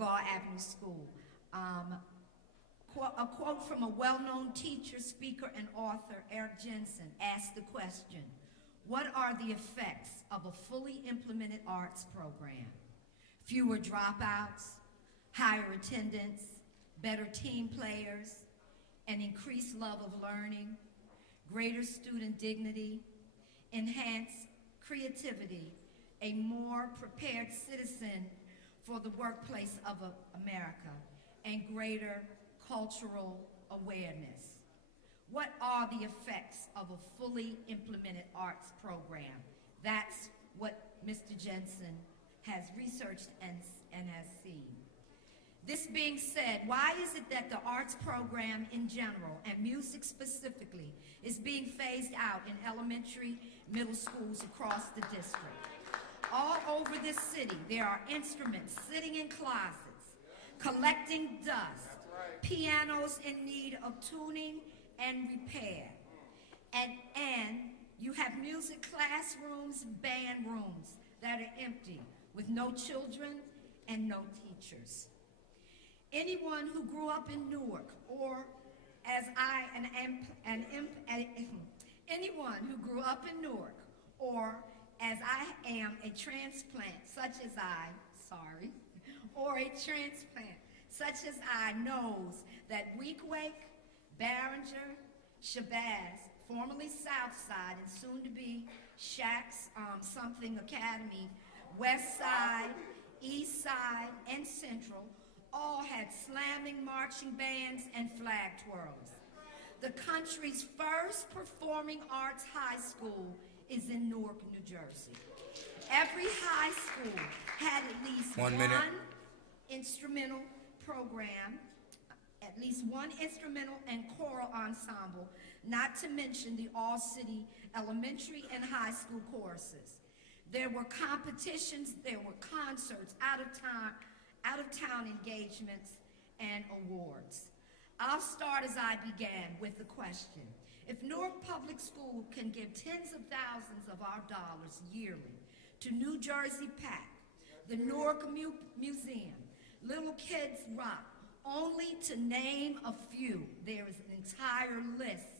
Gar Avenue School. A quote from a well-known teacher, speaker, and author, Eric Jensen, asked the question, what are the effects of a fully implemented arts program? Fewer dropouts, higher attendance, better team players, an increased love of learning, greater student dignity, enhanced creativity, a more prepared citizen for the workplace of America, and greater cultural awareness. What are the effects of a fully implemented arts program? That's what Mr. Jensen has researched and has seen. This being said, why is it that the arts program in general, and music specifically, is being phased out in elementary, middle schools across the district? All over this city, there are instruments sitting in closets, collecting dust, pianos in need of tuning and repair. And you have music classrooms, band rooms that are empty with no children and no teachers. Anyone who grew up in Newark, or as I anyone who grew up in Newark, or as I am a transplant, such as or a transplant, such as I, knows that Weequahic, Barringer, Shabazz, formerly Southside and soon to be Shack's something Academy, West Side, East Side, and Central all had slamming marching bands and flag twirls. The country's first performing arts high school is in Newark, New Jersey. Every high school had at least one instrumental program, at least one instrumental and choral ensemble, not to mention the all-city elementary and high school choruses. There were competitions, there were concerts, out-of-town engagements, and awards. I'll start as I began with the question. If Newark Public School can give tens of thousands of our dollars yearly to New Jersey PAC, the Newark Museum, Little Kids Rock, only to name a few, there is an entire list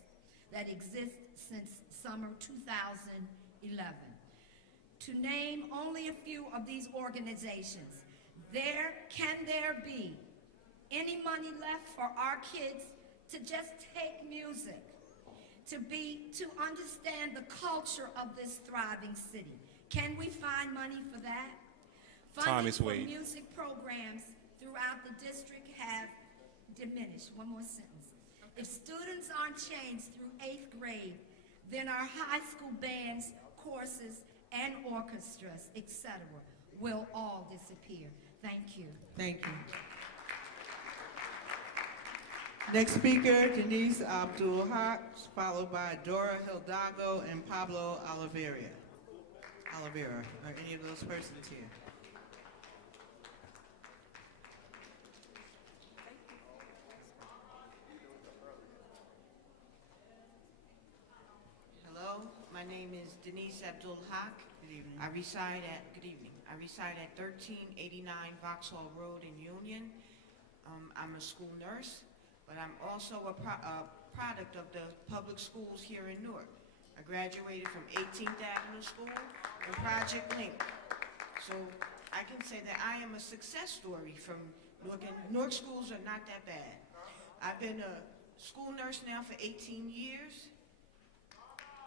that exists since summer 2011. To name only a few of these organizations, can there be any money left for our kids to just take music, to understand the culture of this thriving city? Can we find money for that? Funding for music programs throughout the district have diminished. One more sentence. If students aren't changed through 8th grade, then our high school bands, courses, and orchestras, etc., will all disappear. Thank you. Thank you. Next speaker, Denise Abdul-Haq, followed by Dora Hidalgo and Pablo Oliveira. Are any of those persons here? Hello, my name is Denise Abdul-Haq. Good evening. I reside at 1389 Vauxhall Road in Union. I'm a school nurse, but I'm also a product of the public schools here in Newark. I graduated from 18th Avenue School and Project Link. So I can say that I am a success story from Newark, and Newark schools are not that bad. I've been a school nurse now for 18 years,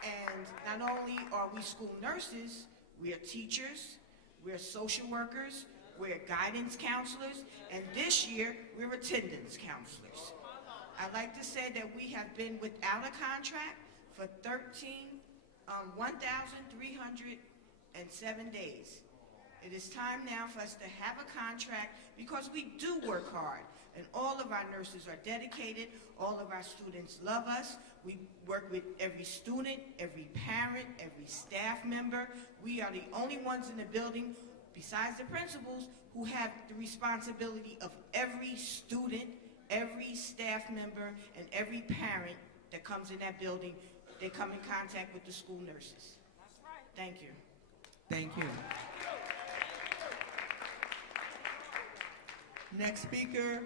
and not only are we school nurses, we are teachers, we're social workers, we're guidance counselors, and this year, we're attendance counselors. I'd like to say that we have been without a contract for 1,307 days. It is time now for us to have a contract because we do work hard, and all of our nurses are dedicated, all of our students love us. We work with every student, every parent, every staff member. We are the only ones in the building, besides the principals, who have the responsibility of every student, every staff member, and every parent that comes in that building. They come in contact with the school nurses. That's right. Thank you. Thank you. Next speaker,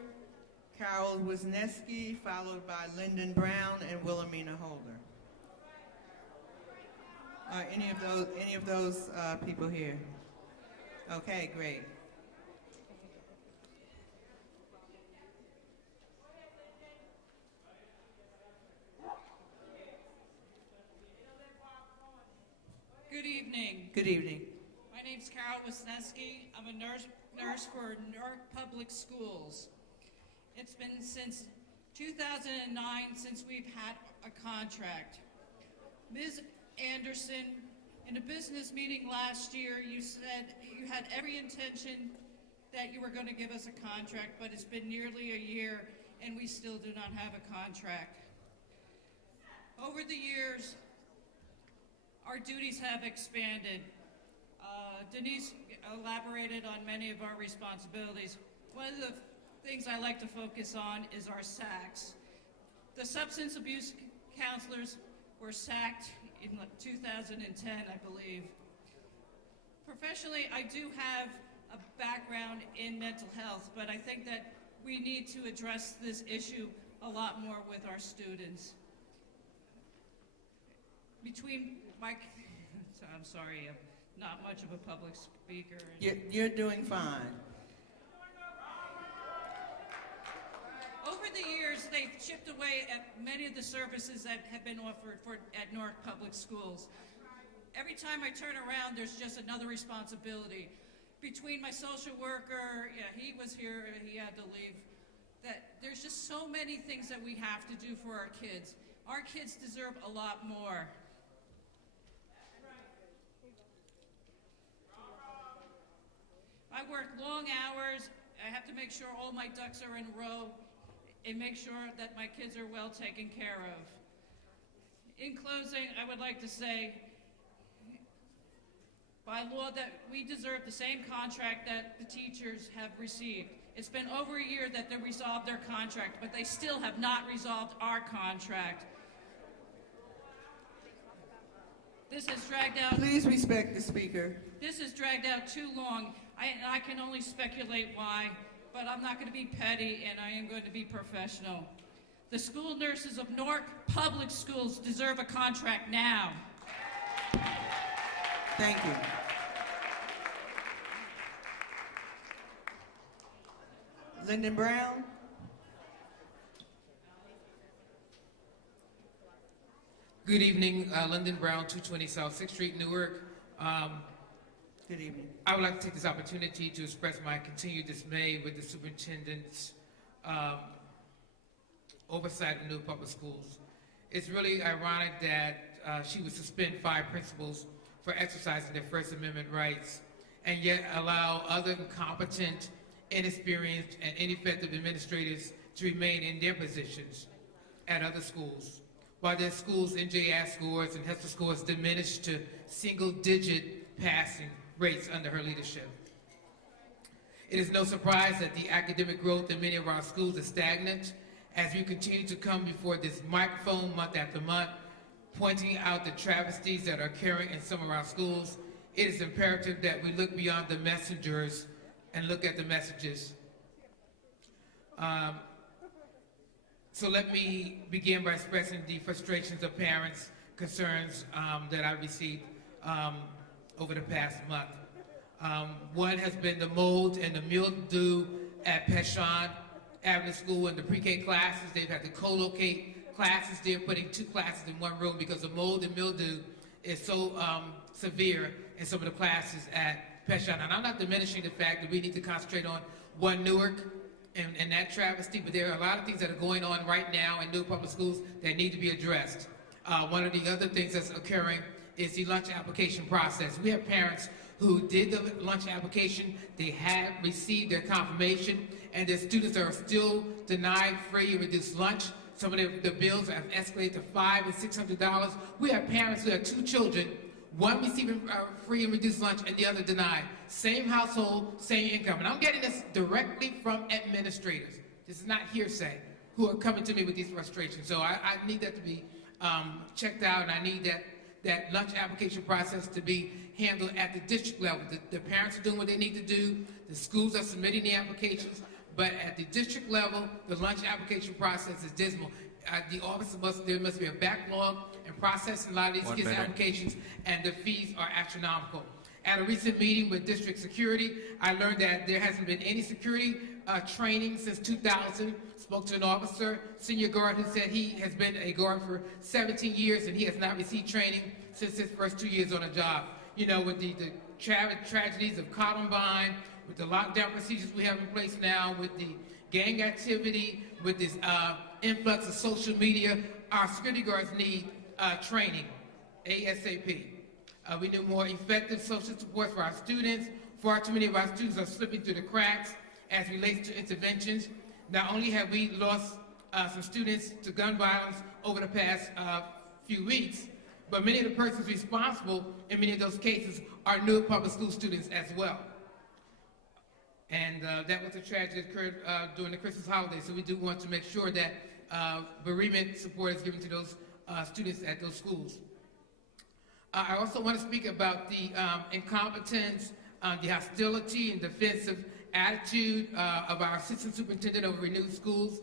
Carol Wisniewski, followed by Lyndon Brown and Wilhelmina Holder. Are any of those people here? Okay, great. Good evening. Good evening. My name's Carol Wisniewski. I'm a nurse for Newark Public Schools. It's been since 2009 since we've had a contract. Ms. Anderson, in a business meeting last year, you said you had every intention that you were going to give us a contract, but it's been nearly a year and we still do not have a contract. Over the years, our duties have expanded. Denise elaborated on many of our responsibilities. One of the things I like to focus on is our SACs. The substance abuse counselors were sacked in 2010, I believe. Professionally, I do have a background in mental health, but I think that we need to address this issue a lot more with our students. I'm sorry, I'm not much of a public speaker. You're doing fine. Over the years, they've chipped away at many of the services that have been offered at Newark Public Schools. Every time I turn around, there's just another responsibility. Between my social worker, he was here, he had to leave, that there's just so many things that we have to do for our kids. Our kids deserve a lot more. I work long hours. I have to make sure all my ducks are in a row and make sure that my kids are well taken care of. In closing, I would like to say, by law, that we deserve the same contract that the teachers have received. It's been over a year that they resolved their contract, but they still have not resolved our contract. This has dragged out. Please respect the speaker. This has dragged out too long. I can only speculate why, but I'm not going to be petty, and I am going to be professional. The school nurses of Newark Public Schools deserve a contract now. Thank you. Lyndon Brown. Good evening, Lyndon Brown, 220 South 6th Street, Newark. Good evening. I would like to take this opportunity to express my continued dismay with the superintendent's oversight of Newark Public Schools. It's really ironic that she would suspend 5 principals for exercising their First Amendment rights and yet allow other incompetent, inexperienced, and ineffective administrators to remain in their positions at other schools, while their schools' NJS scores and HESPA scores diminished to single-digit passing rates under her leadership. It is no surprise that the academic growth in many of our schools is stagnant as we continue to come before this microphone month after month, pointing out the travesties that are occurring in some of our schools. It is imperative that we look beyond the messengers and look at the messages. So let me begin by expressing the frustrations of parents, concerns that I received over the past month. One has been the mold and the mildew at Peshon Avenue School in the pre-K classes. They've had to co-locate classes there, putting 2 classes in one room because the mold and mildew is so severe in some of the classes at Peshon. And I'm not diminishing the fact that we need to concentrate on one Newark and that travesty, but there are a lot of things that are going on right now in Newark Public Schools that need to be addressed. One of the other things that's occurring is the lunch application process. We have parents who did the lunch application, they have received their confirmation, and their students are still denied free and reduced lunch. Some of the bills have escalated to $500 and $600. We have parents who have 2 children, one receiving free and reduced lunch and the other denied. Same household, same income. And I'm getting this directly from administrators. This is not hearsay, who are coming to me with these frustrations. So I need that to be checked out, and I need that lunch application process to be handled at the district level. The parents are doing what they need to do. The schools are submitting the applications. But at the district level, the lunch application process is dismal. There must be a backlog in processing a lot of these kids' applications, and the fees are astronomical. At a recent meeting with district security, I learned that there hasn't been any security training since 2000. Spoke to an officer, senior guard, who said he has been a guard for 17 years and he has not received training since his first 2 years on a job. You know, with the tragedies of Columbine, with the lockdown procedures we have in place now, with the gang activity, with this influx of social media, our security guards need training, ASAP. We need more effective social support for our students. Far too many of our students are slipping through the cracks as relates to interventions. Not only have we lost some students to gun violence over the past few weeks, but many of the persons responsible in many of those cases are Newark public school students as well. And that was a tragedy that occurred during the Christmas holiday, so we do want to make sure that bereavement support is given to those students at those schools. I also want to speak about the incompetence, the hostility and defensive attitude of our assistant superintendent of Renewed Schools,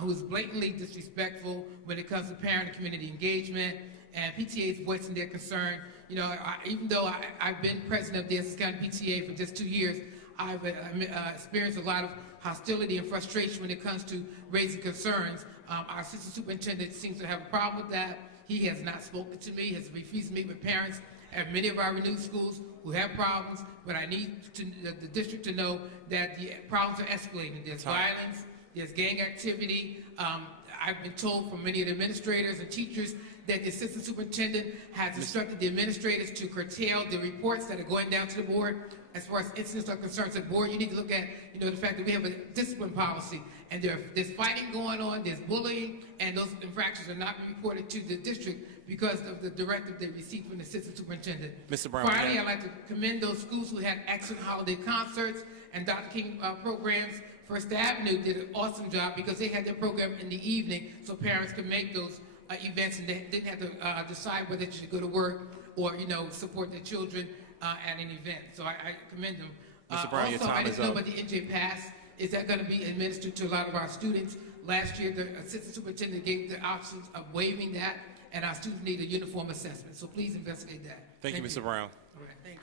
who is blatantly disrespectful when it comes to parent and community engagement, and PTA's voicing their concern. You know, even though I've been president of the Essex County PTA for just 2 years, I've experienced a lot of hostility and frustration when it comes to raising concerns. Our assistant superintendent seems to have a problem with that. He has not spoken to me, has refused to meet with parents at many of our Renewed schools who have problems, but I need the district to know that the problems are escalating. There's violence, there's gang activity. I've been told from many of the administrators and teachers that the assistant superintendent has instructed the administrators to curtail the reports that are going down to the board. As far as incidents are concerned, the board, you need to look at, you know, the fact that we have a discipline policy, and there's fighting going on, there's bullying, and those infractions are not reported to the district because of the directive they received from the assistant superintendent. Mr. Brown. Finally, I'd like to commend those schools who had excellent holiday concerts and Dr. King programs. First Avenue did an awesome job because they had their program in the evening so parents could make those events and they didn't have to decide whether they should go to work or, you know, support their children at an event. So I commend them. Mr. Brown, your also, time I is didn't know up. about the NJ Pass. Is that going to be administered to a lot of our students? Last year, the assistant superintendent gave the options of waiving that, and our students need a uniform assessment. So please investigate that. Thank you, Mr. Brown. All right. Thank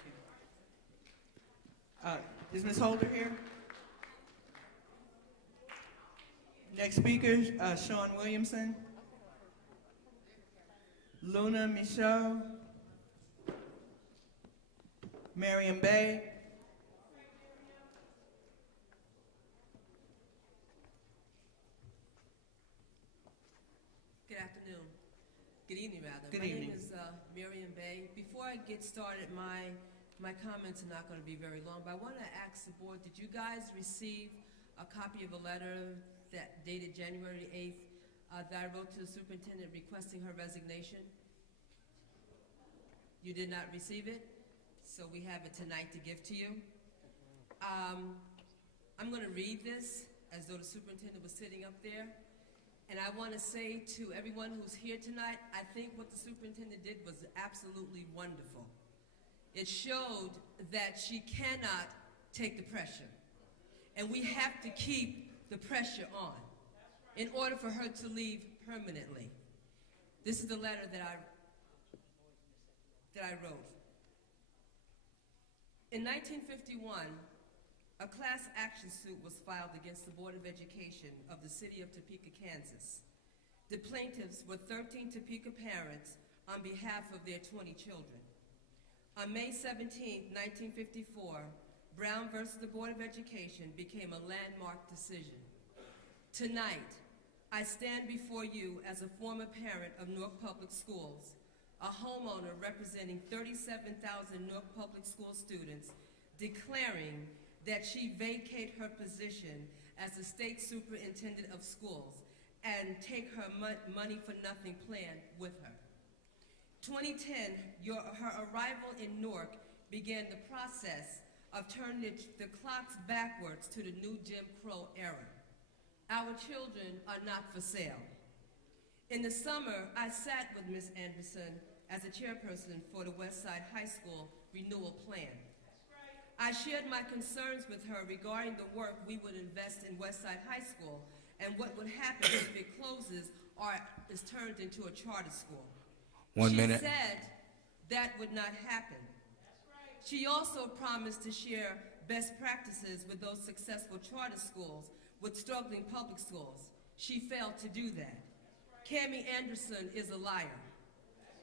you. Is Ms. Holder here? Next speaker, Sean Williamson. Luna Michaud. Marion Bay. Good afternoon. Good evening, rather. Good My evening. name is Marion Bay. Before I get started, my comments are not going to be very long, but I want to ask the board, did you guys receive a copy of a letter that dated January 8th that I wrote to the superintendent requesting her resignation? You did not receive it? So we have it tonight to give to you. I'm going to read this as though the superintendent was sitting up there. And I want to say to everyone who's here tonight, I think what the superintendent did was absolutely wonderful. It showed that she cannot take the pressure. And we have to keep the pressure on in order for her to leave permanently. This is the letter that I wrote. In 1951, a class action suit was filed against the Board of Education of the city of Topeka, Kansas. The plaintiffs were 13 Topeka parents on behalf of their 20 children. On May 17, 1954, Brown versus the Board of Education became a landmark decision. Tonight, I stand before you as a former parent of Newark Public Schools, a homeowner representing 37,000 Newark Public School students, declaring that she vacate her position as the state superintendent of schools and take her money-for-nothing plan with her. 2010, her arrival in Newark began the process of turning the clocks backwards to the new Jim Crow era. Our children are not for sale. In the summer, I sat with Ms. Anderson as a chairperson for the Westside High School Renewal Plan. I shared my concerns with her regarding the work we would invest in Westside High School and what would happen if it closes or is turned into a charter school. 1 minute. She said that would not happen. She also promised to share best practices with those successful charter schools with struggling public schools. She failed to do that. Cammie Anderson is a liar.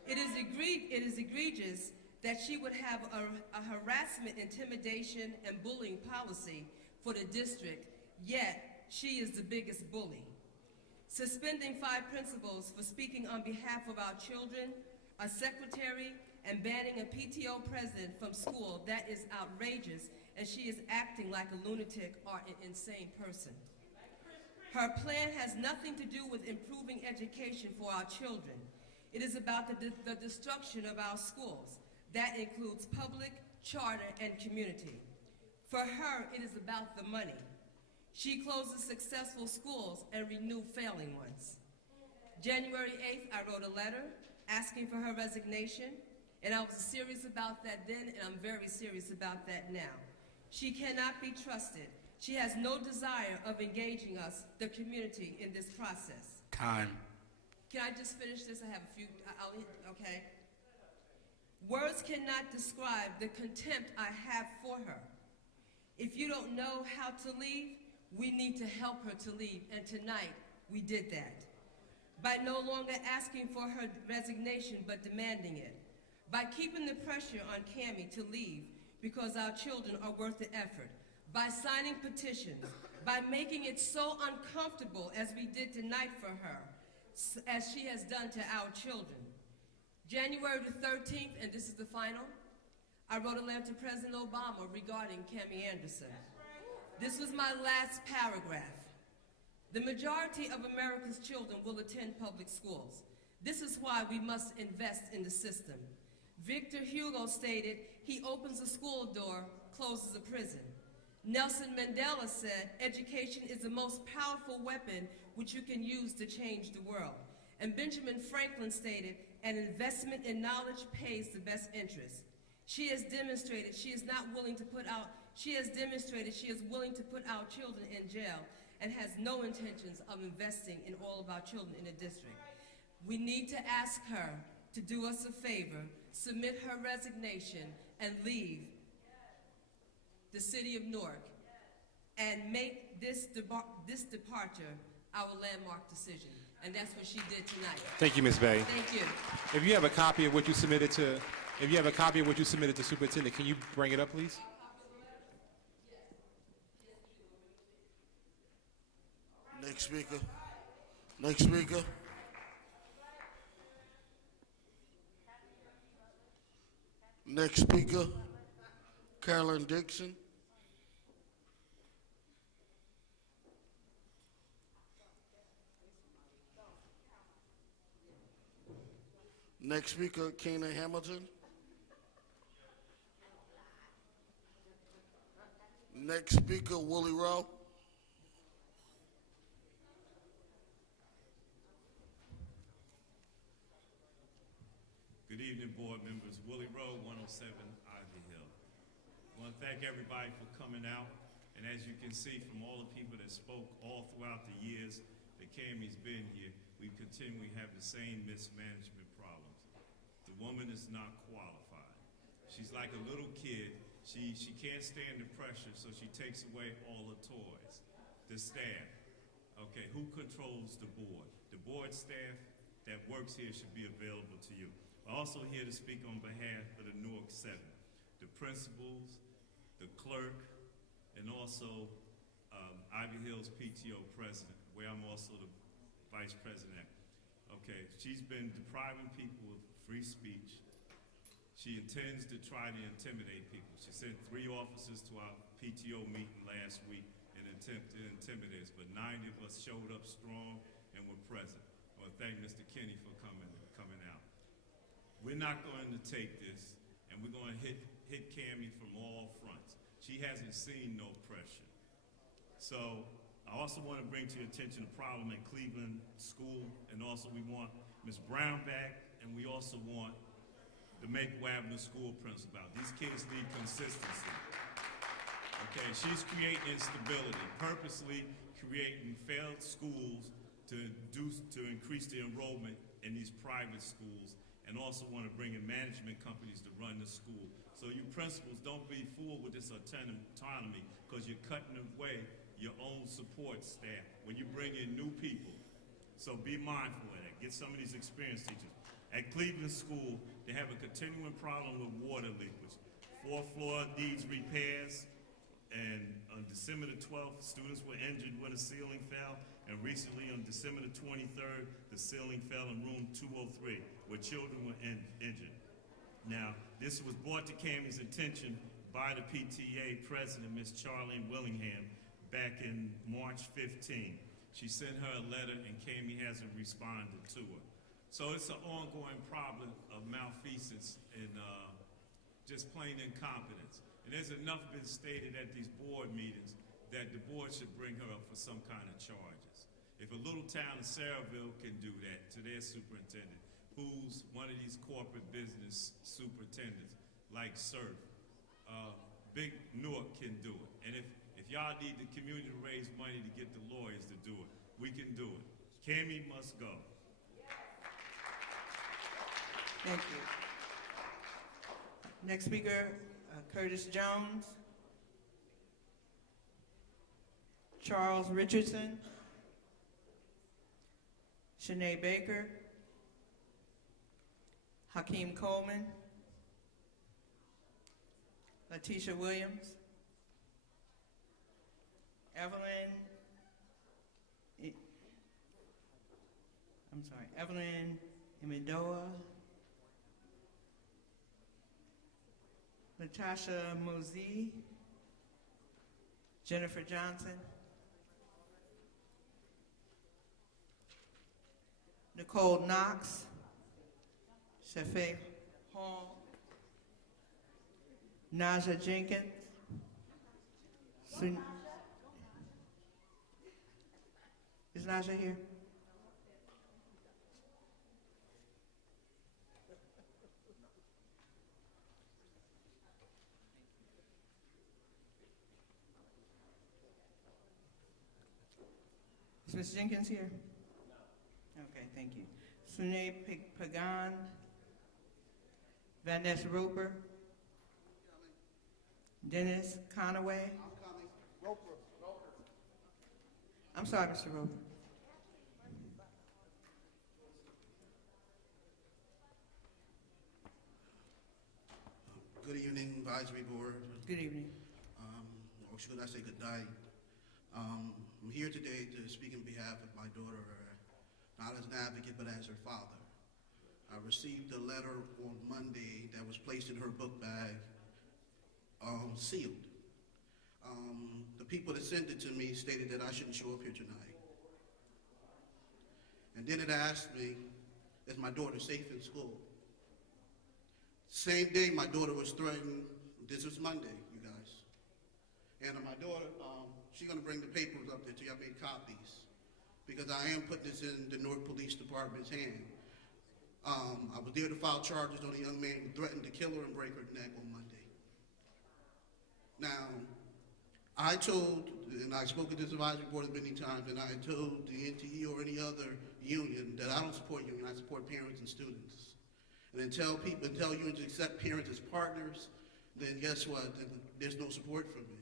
It is egregious that she would have a harassment, intimidation, and bullying policy for the district, yet she is the biggest bully. Suspending 5 principals for speaking on behalf of our children, a secretary, and banning a PTO president from school, that is outrageous, and she is acting like a lunatic or an insane person. Her plan has nothing to do with improving education for our children. It is about the destruction of our schools. That includes public, charter, and community. For her, it is about the money. She closes successful schools and renew failing ones. January 8th, I wrote a letter asking for her resignation, and I was serious about that then, and I'm very serious about that now. She cannot be trusted. She has no desire of engaging us, the community, in this process. Time. Can I just finish this? I have a few, okay. Words cannot describe the contempt I have for her. If you don't know how to leave, we need to help her to leave, and tonight we did that. By no longer asking for her resignation, but demanding it. By keeping the pressure on Cammie to leave because our children are worth the effort. By signing petitions. By making it so uncomfortable as we did tonight for her, as she has done to our children. January the 13th, and this is the final, I wrote a letter to President Obama regarding Cammie Anderson. This was my last paragraph. The majority of America's children will attend public schools. This is why we must invest in the system. Victor Hugo stated, he opens a school door, closes a prison. Nelson Mandela said, education is the most powerful weapon which you can use to change the world. And Benjamin Franklin stated, an investment in knowledge pays the best interest. She has demonstrated she is willing to put our children in jail and has no intentions of investing in all of our children in the district. We need to ask her to do us a favor, submit her resignation, and leave the city of Newark, and make this departure our landmark decision. And that's what she did tonight. Thank you, Ms. Bay. Thank you. If you have a copy of what you submitted to, Superintendent, can you bring it up, please? Next speaker. Next speaker. Next speaker, Carolyn Dixon. Next speaker, Keena Hamilton. Next speaker, Willie Rowe. Good evening, board members. Willie Rowe, 107 Ivy Hill. I want to thank everybody for coming out. And as you can see from all the people that spoke all throughout the years that Cammie's been here, we continually have the same mismanagement problems. The woman is not qualified. She's like a little kid. She can't stand the pressure, so she takes away all the toys. The staff. Okay, who controls the board? The board staff that works here should be available to you. I'm also here to speak on behalf of the Newark 7, the principals, the clerk, and also Ivy Hill's PTO president, where I'm also the vice president. Okay, she's been depriving people of free speech. She intends to try to intimidate people. She sent 3 officers to our PTO meeting last week in an attempt to intimidate us, but 90 of us showed up strong and were present. I want to thank Mr. Kinney for coming out. We're not going to take this, and we're going to hit Cammie from all fronts. She hasn't seen no pressure. So I also want to bring to your attention the problem at Cleveland School, and also we want Ms. Brown back, and we also want the Maple Avenue school principal out. These kids need consistency. Okay, she's creating instability, purposely creating failed schools to increase the enrollment in these private schools, and also want to bring in management companies to run the school. So you principals, don't be fooled with this autonomy, because you're cutting away your own support staff when you bring in new people. So be mindful of that. Get some of these experienced teachers. At Cleveland School, they have a continuing problem with water leakage. 4th floor needs repairs, and on December the 12th, students were injured when a ceiling fell, and recently on December the 23rd, the ceiling fell in room 203, where children were injured. Now, this was brought to Cammie's attention by the PTA president, Ms. Charlene Willingham, back in March 15. She sent her a letter, and Cammie hasn't responded to her. So it's an ongoing problem of malfeasance and just plain incompetence. And there's enough been stated at these board meetings that the board should bring her up for some kind of charges. If a little town in Saraville can do that to their superintendent, who's one of these corporate business superintendents, like Surf, Big Newark can do it. And if y'all need the community to raise money to get the lawyers to do it, we can do it. Cammie must go. Thank you. Next speaker, Curtis Jones. Charles Richardson. Shanae Baker. Hakeem Coleman. Letitia Williams. Evelyn Amendola. Natasha Mosey. Jennifer Johnson. Nicole Knox. Shafay Hall. Naja Jenkins. Is Naja here? Is Ms. Jenkins here? No. Okay, thank you. Sunay Pagan. Vanessa Roper. Dennis Conaway. I'm coming. Roper. I'm sorry, Mr. Roper. Good evening, Advisory Board. Good evening. Or should I say good night? I'm here today to speak on behalf of my daughter, not as an advocate, but as her father. I received a letter on Monday that was placed in her book bag, sealed. The people that sent it to me stated that I shouldn't show up here tonight. And then it asked me, is my daughter safe in school? Same day my daughter was threatened, this was Monday, you guys. And my daughter, she's gonna bring the papers up there to you, I made copies. Because I am putting this in the Newark Police Department's hand. I was there to file charges on a young man who threatened to kill her and break her neck on Monday. Now, I told, and I spoke at this advisory board many times, and I told the NTE or any other union that I don't support union, I support parents and students. And then tell unions to accept parents as partners, then guess what? Then there's no support for me.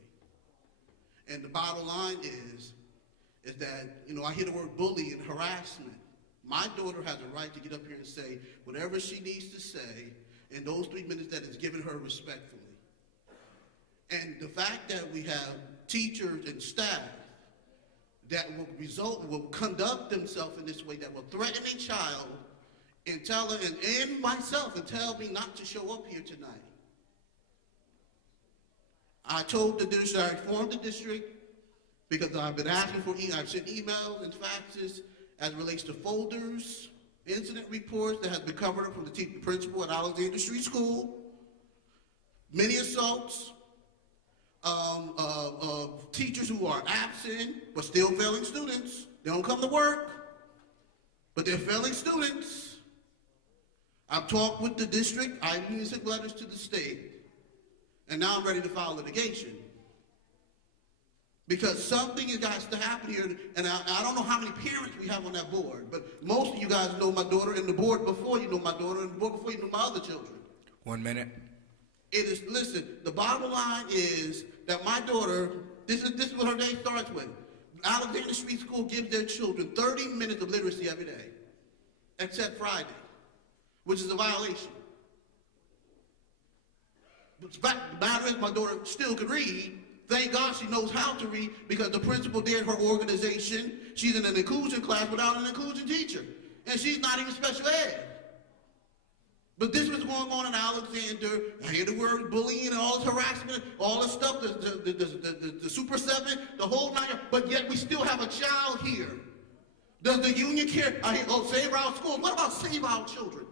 And the bottom line is that, I hear the word bully and harassment. My daughter has a right to get up here and say whatever she needs to say in those 3 minutes that is given her respectfully. And the fact that we have teachers and staff that will conduct themselves in this way, that will threaten a child and tell her, and myself, and tell me not to show up here tonight. I told the district, I informed the district, because I've been asking for, I've sent emails and faxes as it relates to folders, incident reports that have been covered up from the principal at Alexander Street School, many assaults of teachers who are absent but still failing students. They don't come to work, but they're failing students. I've talked with the district, I've even sent letters to the state, and now I'm ready to file litigation. Because something has to happen here, and I don't know how many parents we have on that board, but most of you guys know my daughter, and the board before you know my daughter, and the board before you know my other children. 1 minute. It is, listen, the bottom line is that my daughter, this is what her day starts with. Alexander Street School gives their children 30 minutes of literacy every day, except Friday, which is a violation. But the fact of the matter is my daughter still can read. Thank God she knows how to read because the principal did her organization. She's in an inclusion class without an inclusion teacher. And she's not even special ed. But this was going on in Alexander. I hear the word bullying and all this harassment, all this stuff, the Super 7, the whole nine. But yet we still have a child here. Does the union care? I hear, oh, save our schools. What about save our children?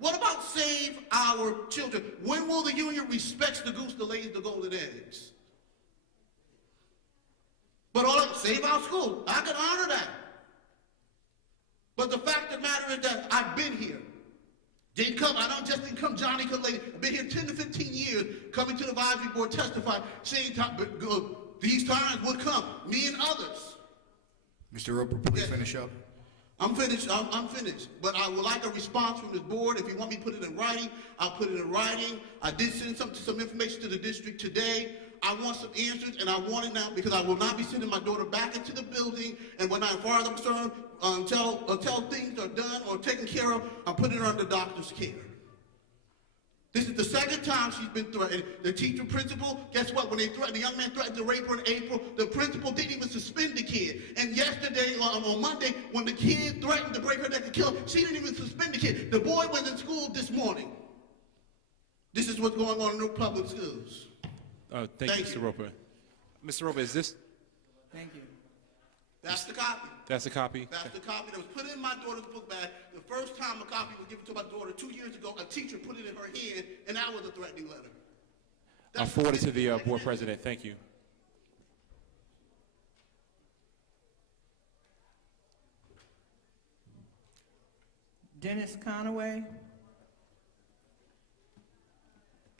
What about save our children? When will the union respect the goose that lays the golden eggs? But all of save our school, I can honor that. But the fact of the matter is that I've been here. Didn't come, I don't just didn't come Johnny come lady. I've been here 10 to 15 years, coming to the advisory board, testifying, saying these times would come, me and others. Mr. Roper, please Yes. finish up. I'm finished. I'm finished. But I would like a response from this board. If you want me to put it in writing, I'll put it in writing. I did send some information to the district today. I want some answers, and I want it now because I will not be sending my daughter back into the building. And when as far as I'm concerned, until things are done or taken care of, I'm putting her under doctor's care. This is the second time she's been threatened. The teacher principal, guess what? When the young man threatened to rape her in April, the principal didn't even suspend the kid. And yesterday, on Monday, when the kid threatened to break her neck and kill her, she didn't even suspend the kid. The boy was in school this morning. This is what's going on in Newark Public Schools. Thank you, Mr. Roper. Mr. Roper, is this? Thank you. That's the copy. That's a copy? That's the copy that was put in my daughter's book bag. The first time a copy was given to my daughter 2 years ago, a teacher put it in her hand, and that was a threatening letter. I'll forward it to the board president. Thank you. Dennis Conaway.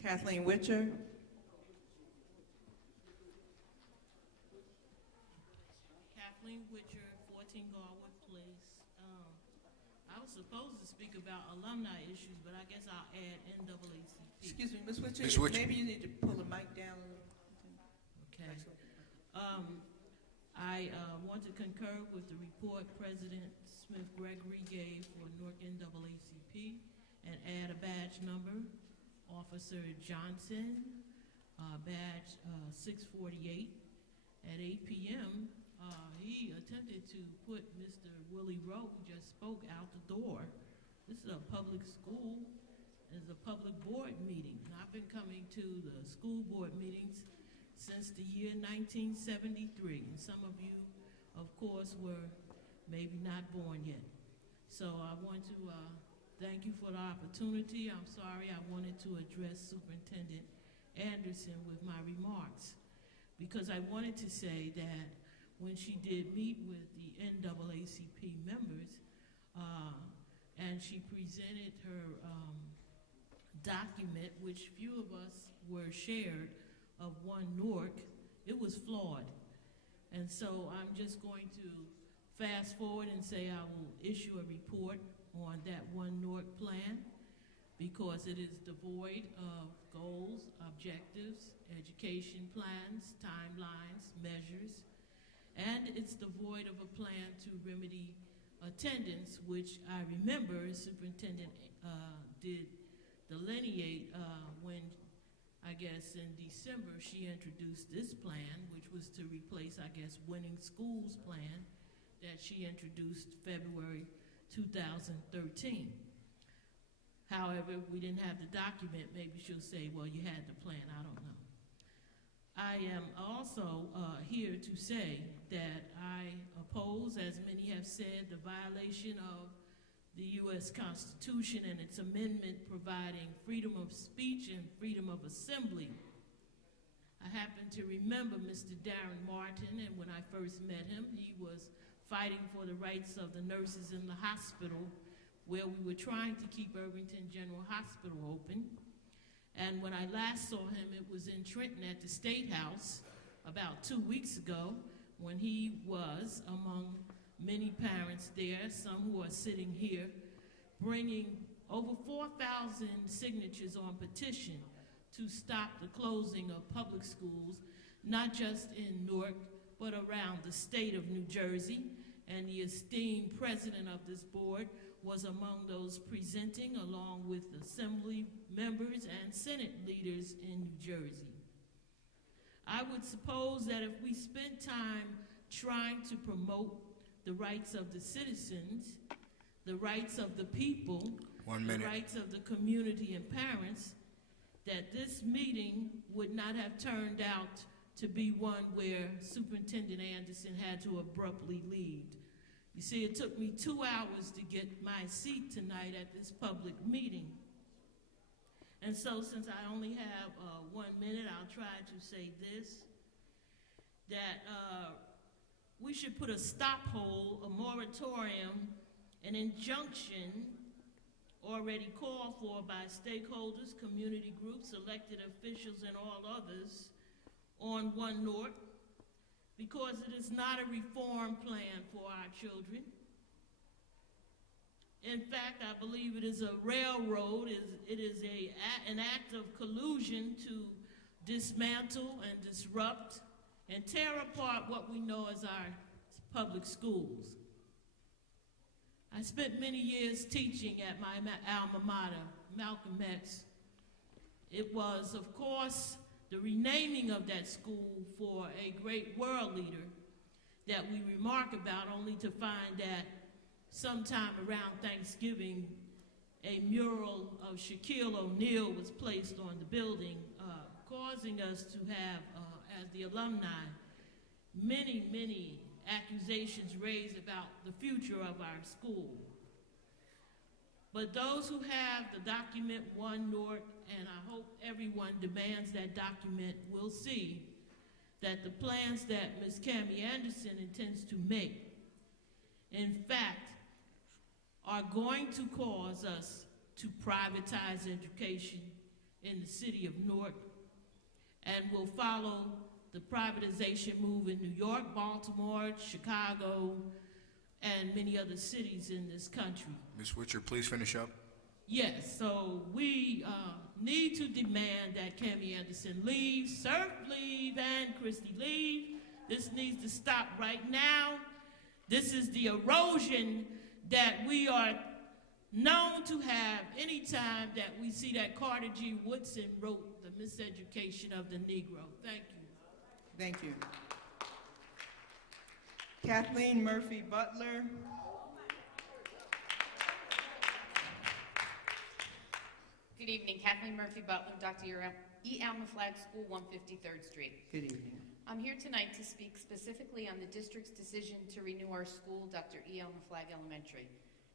Kathleen Witcher. Kathleen Witcher, 14 Garwood Place. I was supposed to speak about alumni issues, but I guess I'll add NAACP. Excuse me, Ms. Witcher. Ms. Witcher. Maybe you need to pull the mic down a little. Okay. I want to concur with the report President Smith Gregory gave for Newark NAACP and add a badge number. Officer Johnson, badge 648. At 8 p.m., he attempted to put Mr. Willie Rowe, who just spoke, out the door. This is a public school. It's a public board meeting. And I've been coming to the school board meetings since the year 1973. And some of you, of course, were maybe not born yet. So I want to thank you for the opportunity. I'm sorry I wanted to address Superintendent Anderson with my remarks, because I wanted to say that when she did meet with the NAACP members and she presented her document, which few of us were shared, of One Newark, it was flawed. And so I'm just going to fast forward and say I will issue a report on that One Newark plan because it is devoid of goals, objectives, education plans, timelines, measures, and it's devoid of a plan to remedy attendance, which I remember Superintendent did delineate when, I guess in December, she introduced this plan, which was to replace, I guess, Winning Schools plan that she introduced February 2013. However, we didn't have the document. Maybe she'll say, well, you had the plan. I don't know. I am also here to say that I oppose, as many have said, the violation of the U.S. Constitution and its amendment providing freedom of speech and freedom of assembly. I happen to remember Mr. Darren Martin, and when I first met him, he was fighting for the rights of the nurses in the hospital where we were trying to keep Irvington General Hospital open. And when I last saw him, it was in Trenton at the State House about 2 weeks ago when he was among many parents there, some who are sitting here, bringing over 4,000 signatures on petition to stop the closing of public schools, not just in Newark, but around the state of New Jersey. And the esteemed president of this board was among those presenting, along with assembly members and Senate leaders in New Jersey. I would suppose that if we spent time trying to promote the rights of the citizens, the rights of the people, the rights of the community and parents, that this meeting would not have turned out to be one where Superintendent Anderson had to abruptly leave. You see, it took me 2 hours to get my seat tonight at this public meeting. And so since I only have 1 minute, I'll try to say this, that we should put a stop hold, a moratorium, an injunction already called for by stakeholders, community groups, elected officials, and all others on One Newark, because it is not a reform plan for our children. In fact, I believe it is a railroad. It is an act of collusion to dismantle and disrupt and tear apart what we know as our public schools. I spent many years teaching at my alma mater, Malcolm X. It was, of course, the renaming of that school for a great world leader that we remark about, only to find that sometime around Thanksgiving, a mural of Shaquille O'Neal was placed on the building, causing us to have, as the alumni, many accusations raised about the future of our school. But those who have the document One Newark, and I hope everyone demands that document, will see that the plans that Ms. Cammie Anderson intends to make, in fact, are going to cause us to privatize education in the city of Newark, and will follow the privatization move in New York, Baltimore, Chicago, and many other cities in this country. Ms. Witcher, please finish up. Yes, so we need to demand that Cammie Anderson leave, Surf leave, and Christie leave. This needs to stop right now. This is the erosion that we are known to have anytime that we see that Carter G. Woodson wrote The Miseducation of the Negro. Thank you. Thank you. Kathleen Murphy Butler. Good evening, Kathleen Murphy Butler, Dr. E. Alma Flagg School, 153rd Street. Good evening. I'm here tonight to speak specifically on the district's decision to renew our school, Dr. E. Alma Flagg Elementary.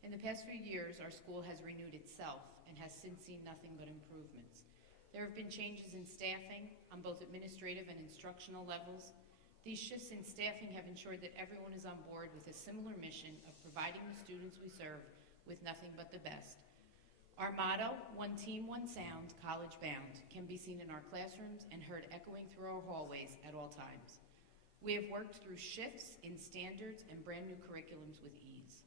In the past few years, our school has renewed itself and has since seen nothing but improvements. There have been changes in staffing on both administrative and instructional levels. These shifts in staffing have ensured that everyone is on board with a similar mission of providing the students we serve with nothing but the best. Our motto, one team, one sound, college bound, can be seen in our classrooms and heard echoing through our hallways at all times. We have worked through shifts in standards and brand new curriculums with ease.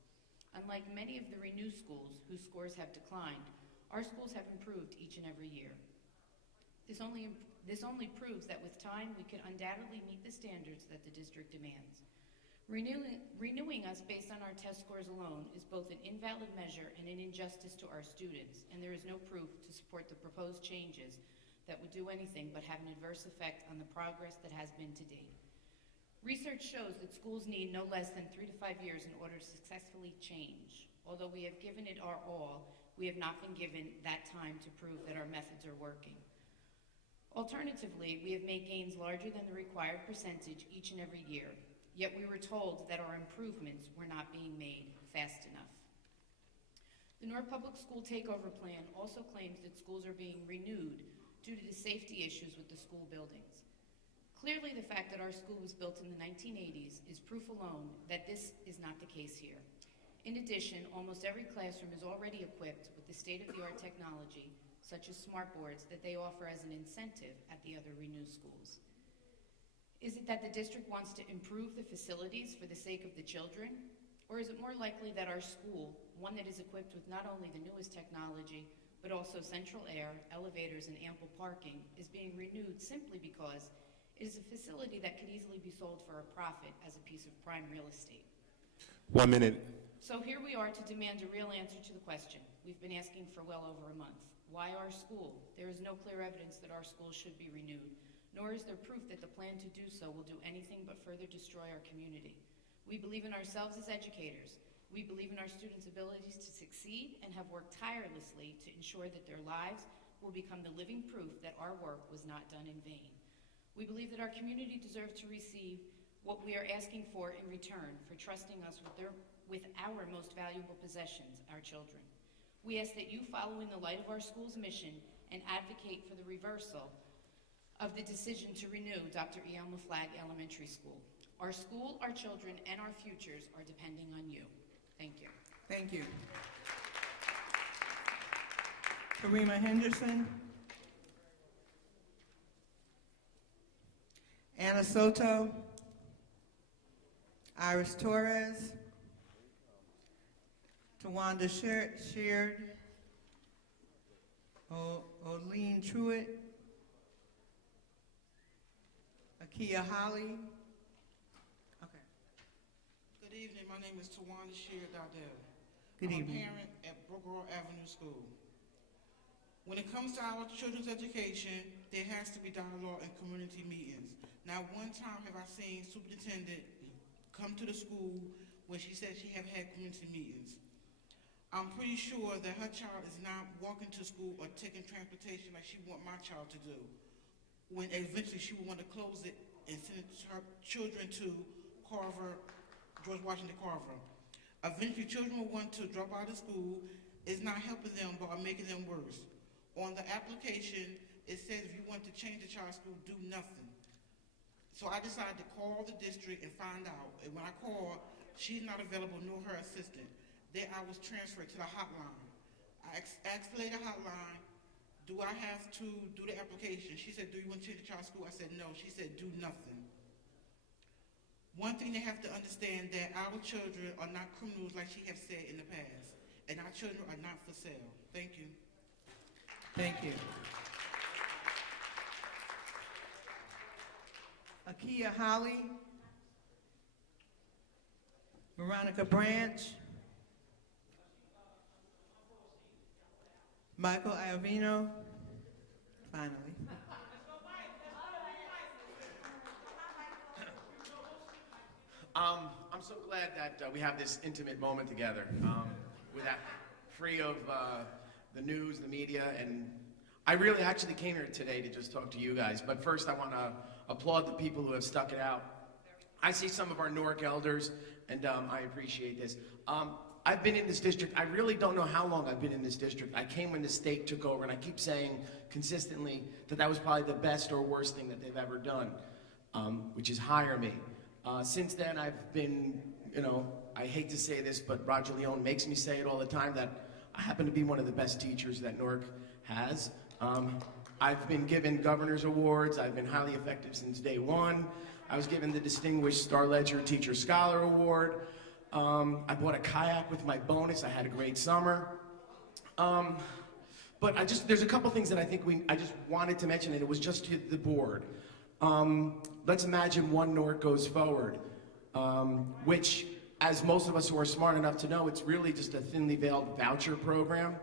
Unlike many of the Renew schools whose scores have declined, our schools have improved each and every year. This only proves that with time we can undoubtedly meet the standards that the district demands. Renewing us based on our test scores alone is both an invalid measure and an injustice to our students, and there is no proof to support the proposed changes that would do anything but have an adverse effect on the progress that has been to date. Research shows that schools need no less than 3 to 5 years in order to successfully change. Although we have given it our all, we have not been given that time to prove that our methods are working. Alternatively, we have made gains larger than the required percentage each and every year, yet we were told that our improvements were not being made fast enough. The Newark Public School Takeover Plan also claims that schools are being renewed due to the safety issues with the school buildings. Clearly, the fact that our school was built in the 1980s is proof alone that this is not the case here. In addition, almost every classroom is already equipped with the state-of-the-art technology such as smart boards that they offer as an incentive at the other Renew schools. Is it that the district wants to improve the facilities for the sake of the children? Or is it more likely that our school, one that is equipped with not only the newest technology, but also central air, elevators, and ample parking, is being renewed simply because it is a facility that could easily be sold for a profit as a piece of prime real estate? 1 minute. So here we are to demand a real answer to the question we've been asking for well over a month. Why our school? There is no clear evidence that our school should be renewed, nor is there proof that the plan to do so will do anything but further destroy our community. We believe in ourselves as educators. We believe in our students' abilities to succeed and have worked tirelessly to ensure that their lives will become the living proof that our work was not done in vain. We believe that our community deserves to receive what we are asking for in return for trusting us with our most valuable possessions, our children. We ask that you follow in the light of our school's mission and advocate for the reversal of the decision to renew Dr. E.L. Maflag Elementary School. Our school, our children, and our futures are depending on you. Thank you. Thank you. Karima Henderson. Anna Soto. Iris Torres. Tawanda Sheard. Oline Truitt. Akia Holly. Okay. Good evening. My name is Tawanda Sheard Dardell. Good I'm evening. a parent at Brookrow Avenue School. When it comes to our children's education, there has to be dialogue and community meetings. Not one time have I seen superintendent come to the school when she said she have had community meetings. I'm pretty sure that her child is not walking to school or taking transportation like she want my child to do, when eventually she will want to close it and send her children to Carver, George Washington Carver. Eventually children will want to drop out of school. It's not helping them but are making them worse. On the application, it says if you want to change the child's school, do nothing. So I decided to call the district and find out. And when I called, she's not available, nor her assistant. Then I was transferred to the hotline. I asked the lady hotline, do I have to do the application? She said, do you want to change the child's school? I said, no. She said, do nothing. One thing they have to understand that our children are not criminals like she has said in the past. And our children are not for sale. Thank you. Thank you. Akia Holly. Veronica Branch. Michael Iovino. Finally. I'm so glad that we have this intimate moment together, without free of the news, the media, and I really actually came here today to just talk to you guys. But first, I want to applaud the people who have stuck it out. I see some of our Newark elders, and I appreciate this. I've been in this district. I really don't know how long I've been in this district. I came when the state took over, and I keep saying consistently that that was probably the best or worst thing that they've ever done, which is hire me. Since then, I've been, I hate to say this, but Roger Leone makes me say it all the time, that I happen to be one of the best teachers that Newark has. I've been given governor's awards. I've been highly effective since day one. I was given the Distinguished Star Ledger Teacher Scholar Award. I bought a kayak with my bonus. I had a great summer. But there's a couple things that I think I just wanted to mention, and it was just to the board. Let's imagine One Newark goes forward, which, as most of us who are smart enough to know, it's really just a thinly veiled voucher program.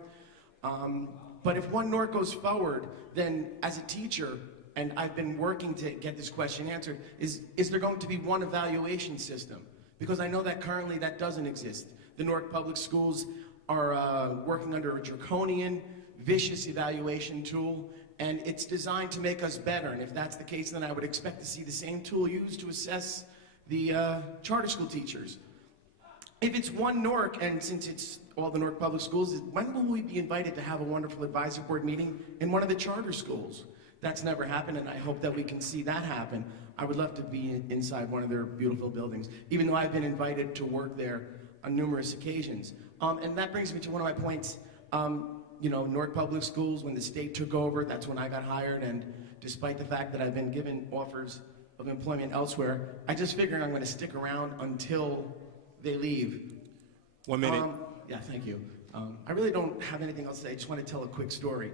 But if One Newark goes forward, then as a teacher, and I've been working to get this question answered, is there going to be one evaluation system? Because I know that currently that doesn't exist. The Newark Public Schools are working under a draconian, vicious evaluation tool, and it's designed to make us better. And if that's the case, then I would expect to see the same tool used to assess the charter school teachers. If it's One Newark, and since it's all the Newark Public Schools, when will we be invited to have a wonderful advisory board meeting in one of the charter schools? That's never happened, and I hope that we can see that happen. I would love to be inside one of their beautiful buildings, even though I've been invited to work there on numerous occasions. And that brings me to one of my points. Newark Public Schools, when the state took over, that's when I got hired, and despite the fact that I've been given offers of employment elsewhere. I just figure I'm going to stick around until they leave. 1 minute. Yeah, thank you. I really don't have anything else to say. I just want to tell a quick story.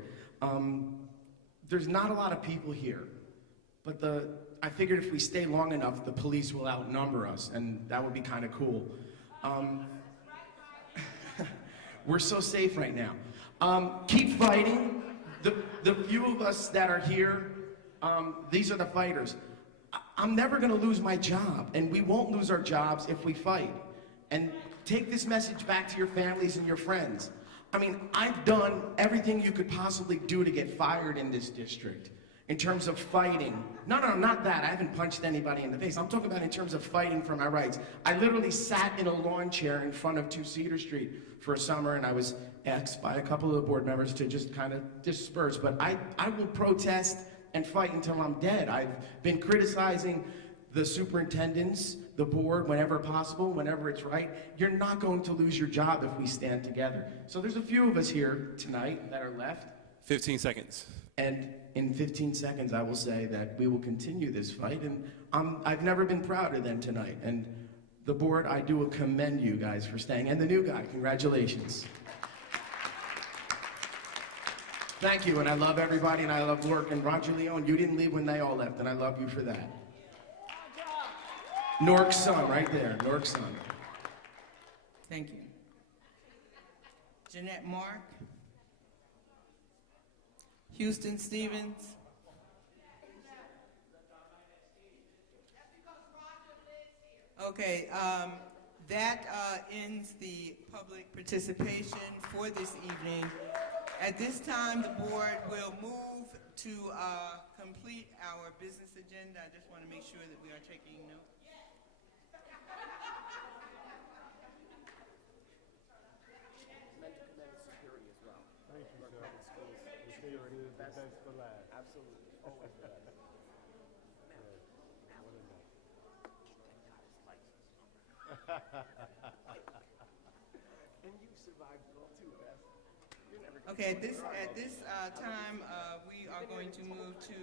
There's not a lot of people here, but I figured if we stay long enough, the police will outnumber us, and that would be kind of cool. We're so safe right now. Keep fighting. The few of us that are here, these are the fighters. I'm never going to lose my job, and we won't lose our jobs if we fight. And take this message back to your families and your friends. I mean, I've done everything you could possibly do to get fired in this district in terms of fighting. No, not that. I haven't punched anybody in the face. I'm talking about in terms of fighting for my rights. I literally sat in a lawn chair in front of 2 Cedar Street for a summer, and I was asked by a couple of the board members to just kind of disperse. But I will protest and fight until I'm dead. I've been criticizing the superintendents, the board, whenever possible, whenever it's right. You're not going to lose your job if we stand together. So there's a few of us here tonight that are left. 15 seconds. And in 15 seconds, I will say that we will continue this fight. And I've never been prouder than tonight. And the board, I do commend you guys for staying. And the new guy, congratulations. Thank you, and I love everybody, and I love Newark. And Roger Leone, you didn't leave when they all left, and I love you for that. Newark's son, right there, Newark's son. Thank you. Jeanette Mark. Houston Stevens. Okay, that ends the public participation for this evening. At this time, the board will move to complete our business agenda. I just want to make sure that we are taking notes. Okay, at this time, we are going to move to,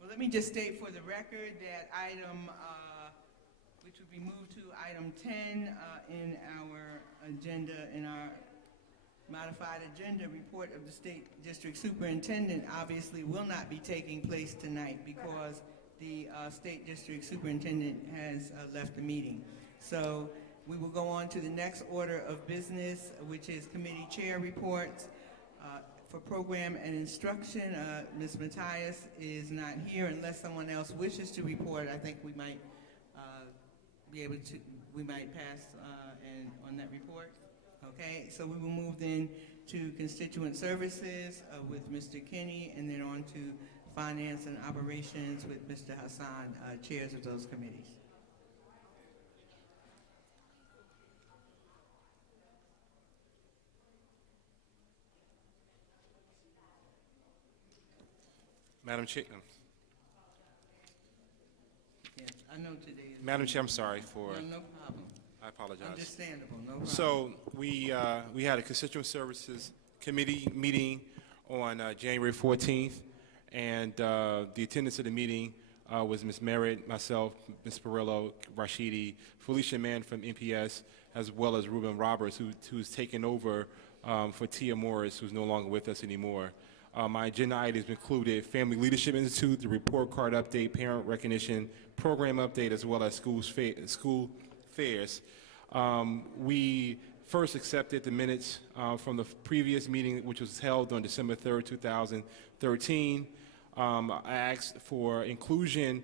well, let me just state for the record that item, which would be moved to item 10 in our agenda, in our modified agenda, report of the State District Superintendent, obviously will not be taking place tonight because the State District Superintendent has left the meeting. So we will go on to the next order of business, which is committee chair reports. For program and instruction, Ms. Matthias is not here. Unless someone else wishes to report, I think we might be able to, we might pass on that report. Okay, so we will move then to constituent services with Mr. Kinney, and then on to finance and operations with Mr. Hassan, chairs of those committees. Madam Chair. Yes, I know today is... Madam Chair, I'm sorry for... No problem. I apologize. Understandable, no problem. So we had a Constituent Services Committee meeting on January 14th, and the attendance of the meeting was Ms. Merritt, myself, Ms. Perillo, Rashidi, Felicia Mann from NPS, as well as Ruben Roberts, who's taken over for Tia Morris, who's no longer with us anymore. My agenda items included Family Leadership Institute, the report card update, parent recognition, program update, as well as school fairs. We first accepted the minutes from the previous meeting, which was held on December 3rd, 2013. I asked for inclusion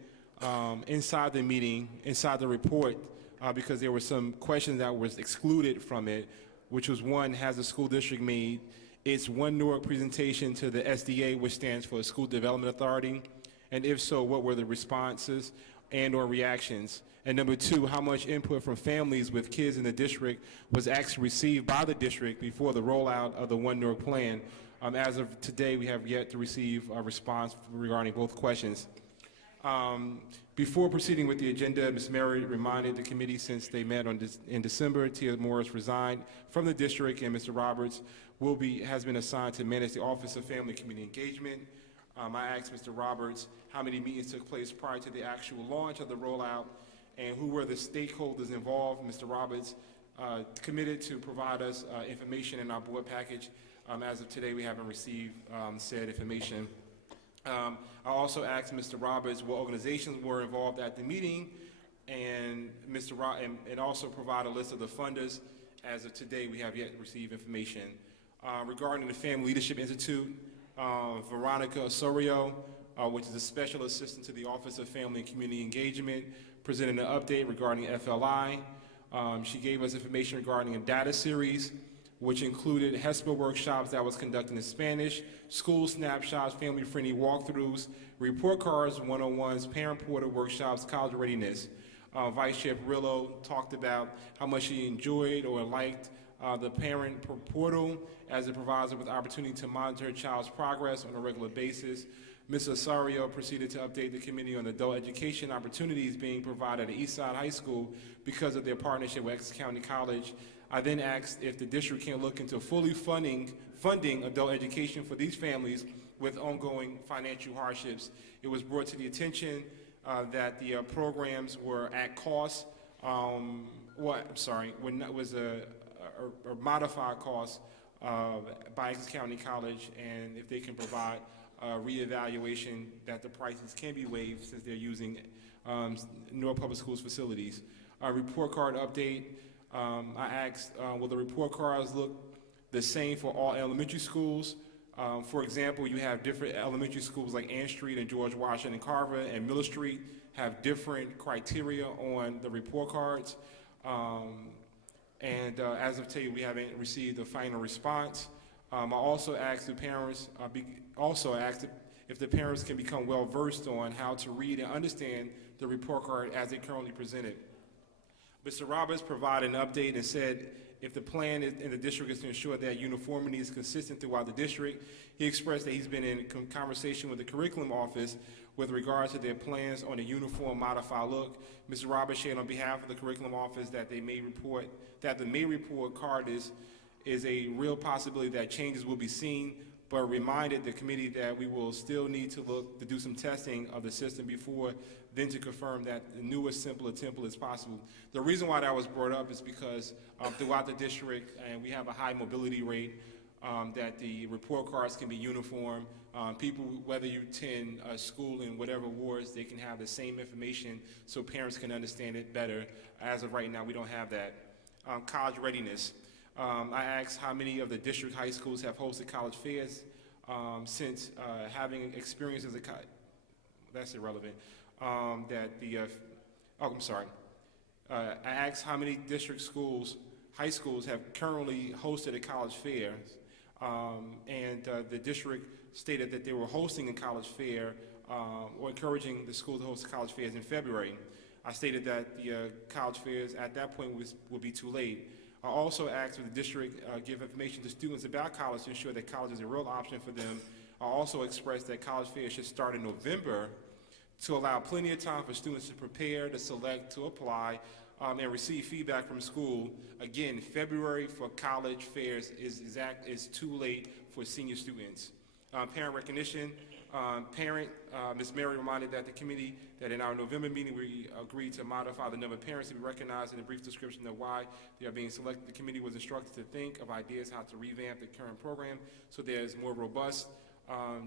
inside the meeting, inside the report, because there were some questions that was excluded from it, which was one, has the school district made its One Newark presentation to the SDA, which stands for School Development Authority? And if so, what were the responses and or reactions? And number two, how much input from families with kids in the district was actually received by the district before the rollout of the One Newark plan? As of today, we have yet to receive a response regarding both questions. Before proceeding with the agenda, Ms. Mary reminded the committee, since they met in December, Tia Morris resigned from the district, and Mr. Roberts has been assigned to manage the Office of Family and Community Engagement. I asked Mr. Roberts how many meetings took place prior to the actual launch of the rollout and who were the stakeholders involved. Mr. Roberts committed to provide us information in our board package. As of today, we haven't received said information. I also asked Mr. Roberts what organizations were involved at the meeting, and and also provide a list of the funders. As of today, we have yet received information. Regarding the Family Leadership Institute, Veronica Osorio, which is a special assistant to the Office of Family and Community Engagement, presented an update regarding FLI. She gave us information regarding a data series, which included HESPA workshops that was conducted in Spanish, school snapshots, family-friendly walkthroughs, report cards, 101s, parent portal workshops, college readiness. Vice Chair Perillo talked about how much she enjoyed or liked the parent portal, as it provides her with the opportunity to monitor her child's progress on a regular basis. Ms. Osorio proceeded to update the committee on adult education opportunities being provided at Eastside High School because of their partnership with Essex County College. I then asked if the district can look into fully funding adult education for these families with ongoing financial hardships. It was brought to the attention that the programs were at cost, was a modified cost by Essex County College, and if they can provide reevaluation that the prices can be waived since they're using Newark Public Schools facilities. Report card update. I asked, will the report cards look the same for all elementary schools? For example, you have different elementary schools like Ann Street and George Washington Carver and Miller Street have different criteria on the report cards. As of today, we haven't received a final response. I also asked the parents, if the parents can become well versed on how to read and understand the report card as it currently presented. Mr. Roberts provided an update and said if the plan in the district is to ensure that uniformity is consistent throughout the district. He expressed that he's been in conversation with the curriculum office with regard to their plans on a uniform modified look. Mr. Roberts shared on behalf of the curriculum office that the May report card is a real possibility that changes will be seen, but reminded the committee that we will still need to do some testing of the system before then to confirm that the newest, simpler template is possible. The reason why that was brought up is because throughout the district, and we have a high mobility rate, that the report cards can be uniform. People, whether you attend a school in whatever wards, they can have the same information so parents can understand it better. As of right now, we don't have that. College readiness. I asked how many of the district high schools have hosted college fairs since having experience as that's irrelevant. I asked how many district high schools have currently hosted a college fair, the district stated that they were hosting a college fair or encouraging the school to host college fairs in February. I stated that the college fairs at that point would be too late. I also asked if the district give information to students about college to ensure that college is a real option for them. I also expressed that college fairs should start in November to allow plenty of time for students to prepare, to select, to apply, and receive feedback from school. Again, February for college fairs is too late for senior students. Parent recognition. Ms. Mary reminded that the committee that in our November meeting we agreed to modify the number of parents to be recognized in a brief description of why they are being selected. The committee was instructed to think of ideas how to revamp the current program so that it's more robust.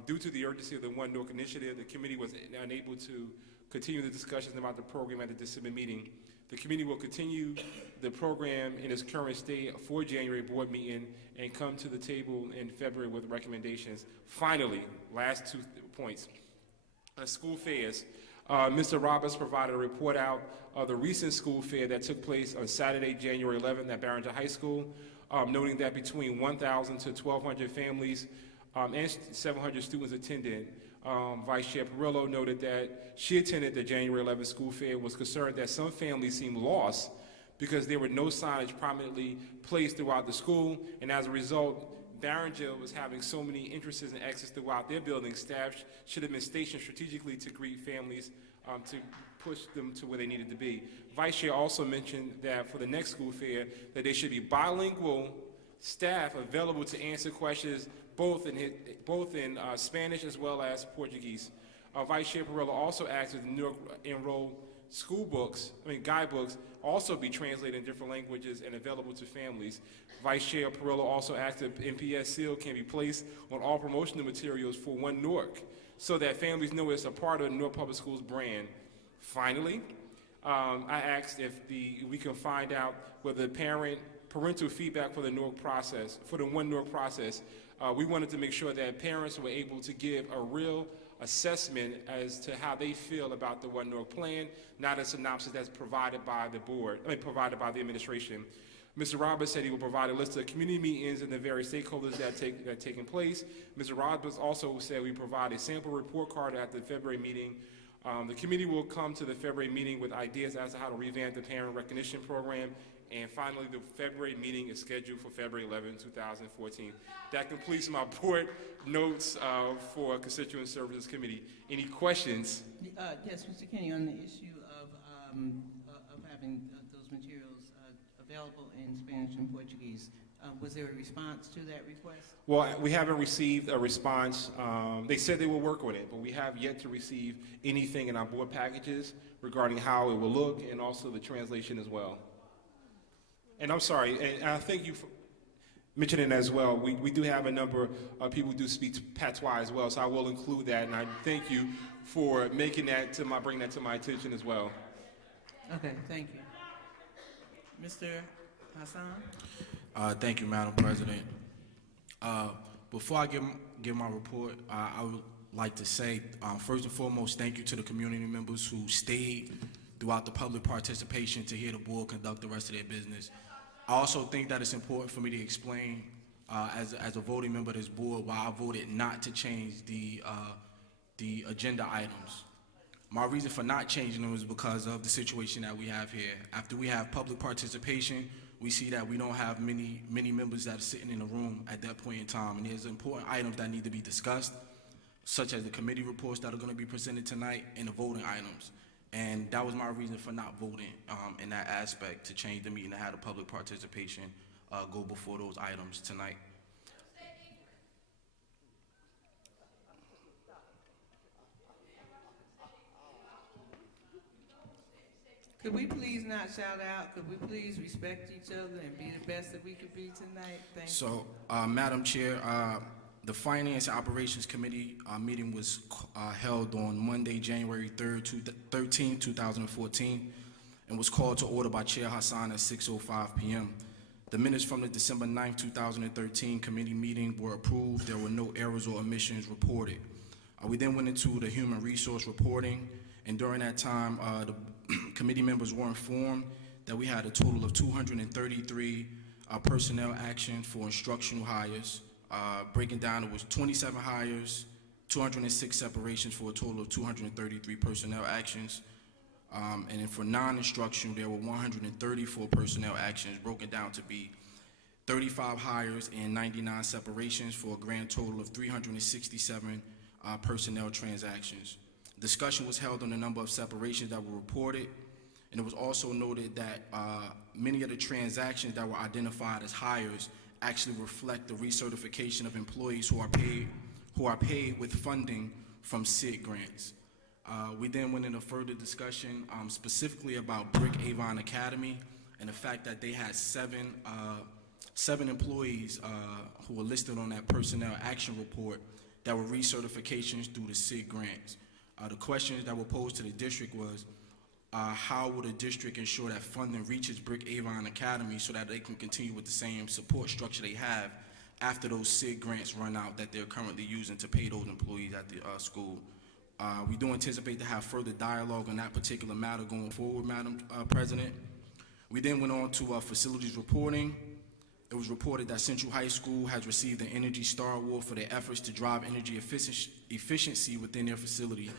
Due to the urgency of the One Newark initiative, the committee was unable to continue the discussions about the program at the December meeting. The committee will continue the program in its current state for January board meeting and come to the table in February with recommendations. Finally, last 2 points. School fairs. Mr. Roberts provided a report out of the recent school fair that took place on Saturday, January 11th at Barringer High School, noting that between 1,000 to 1,200 families and 700 students attended. Vice Chair Perillo noted that she attended the January 11th school fair and was concerned that some families seemed lost because there were no signage prominently placed throughout the school, and as a result, Barringer was having so many entrances and exits throughout their building. Staff should have been stationed strategically to greet families to push them to where they needed to be. Vice Chair also mentioned that for the next school fair, that there should be bilingual staff available to answer questions both in Spanish as well as Portuguese. Vice Chair Perillo also asked that the Newark enrolled guidebooks also be translated in different languages and available to families. Vice Chair Perillo also asked if NPS seal can be placed on all promotional materials for One Newark so that families know it's a part of the Newark Public Schools brand. Finally, I asked if we can find out whether parental feedback for the One Newark process. We wanted to make sure that parents were able to give a real assessment as to how they feel about the One Newark plan, not a synopsis that's provided by provided by the administration. Mr. Roberts said he will provide a list of community meetings and the various stakeholders that are taking place. Mr. Roberts also said we provide a sample report card at the February meeting. The committee will come to the February meeting with ideas as to how to revamp the parent recognition program. And finally, the February meeting is scheduled for February 11, 2014. That completes my board notes for Constituent Services Committee. Any questions? Yes, Mr. Kenny, on the issue of having those materials available in Spanish and Portuguese, was there a response to that request? Well, we haven't received a response. They said they will work on it, but we have yet to receive anything in our board packages regarding how it will look and also the translation as well. And I'm sorry, and I thank you for mentioning that as well. We do have a number of people who do speak patois as well, so I will include that, and I thank you for bringing that to my attention as well. Okay, thank you. Mr. Hassan? Thank you, Madam President. Before I give my report, I would like to say, first and foremost, thank you to the community members who stayed throughout the public participation to hear the board conduct the rest of their business. I also think that it's important for me to explain, as a voting member of this board, why I voted not to change the agenda items. My reason for not changing them is because of the situation that we have here. After we have public participation, we see that we don't have many members that are sitting in the room at that point in time, and there's important items that need to be discussed, such as the committee reports that are going to be presented tonight and the voting items. And that was my reason for not voting in that aspect, to change the meeting to have the public participation go before those items tonight. Could we please not shout out? Could we please respect each other and be the best that we could be tonight? Thank you. So, Madam Chair, the Finance and Operations Committee meeting was held on Monday, January 13, 2014, and was called to order by Chair Hassan at 6:05 p.m. The minutes from the December 9, 2013 committee meeting were approved. There were no errors or omissions reported. We then went into the human resource reporting, and during that time, the committee members were informed that we had a total of 233 personnel actions for instructional hires. Breaking down, it was 27 hires, 206 separations for a total of 233 personnel actions. And then for non-instructional, there were 134 personnel actions, broken down to be 35 hires and 99 separations for a grand total of 367 personnel transactions. Discussion was held on the number of separations that were reported, and it was also noted that many of the transactions that were identified as hires actually reflect the recertification of employees who are paid with funding from SID grants. We then went into further discussion specifically about Brick Avon Academy and the fact that they had seven employees who were listed on that personnel action report that were recertifications through the SID grants. The questions that were posed to the district was, how will the district ensure that funding reaches Brick Avon Academy so that they can continue with the same support structure they have after those SID grants run out that they're currently using to pay those employees at the school? We do anticipate to have further dialogue on that particular matter going forward, Madam President. We then went on to facilities reporting. It was reported that Central High School has received an Energy Star Award for their efforts to drive energy efficiency within their facility.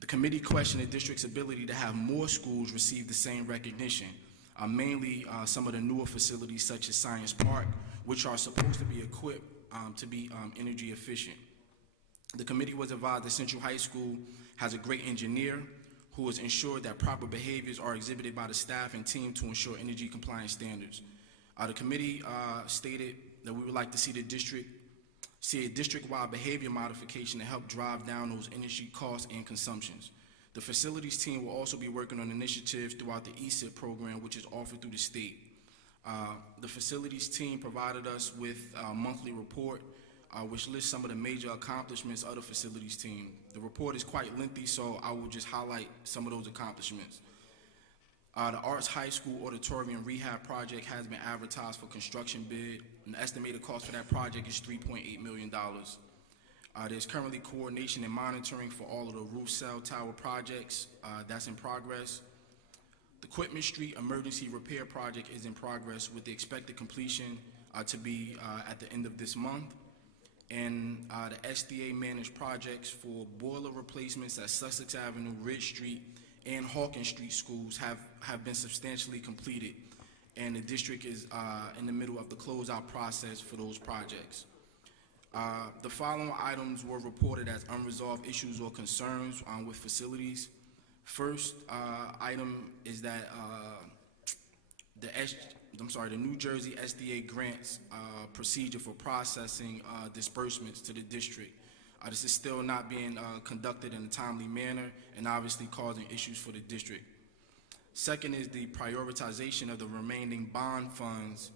The committee questioned the district's ability to have more schools receive the same recognition, mainly some of the newer facilities such as Science Park, which are supposed to be equipped to be energy efficient. The committee was advised that Central High School has a great engineer who has ensured that proper behaviors are exhibited by the staff and team to ensure energy compliance standards. The committee stated that we would like to see the district C, a district-wide behavior modification to help drive down those energy costs and consumptions. The facilities team will also be working on initiatives throughout the ESIP program, which is offered through the state. The facilities team provided us with a monthly report, which lists some of the major accomplishments of the facilities team. The report is quite lengthy, so I will just highlight some of those accomplishments. The Arts High School Auditorium Rehab Project has been advertised for construction bid. An estimated cost for that project is $3.8 million. There's currently coordination and monitoring for all of the roof cell tower projects. That's in progress. The Quitman Street Emergency Repair Project is in progress with the expected completion to be at the end of this month. And the SDA managed projects for boiler replacements at Sussex Avenue, Ridge Street, and Hawkins Street schools have been substantially completed, and the district is in the middle of the closeout process for those projects. The following items were reported as unresolved issues or concerns with facilities. First item is that the New Jersey SDA grants procedure for processing disbursements to the district. This is still not being conducted in a timely manner and obviously causing issues for the district. Second is the prioritization of the remaining bond funds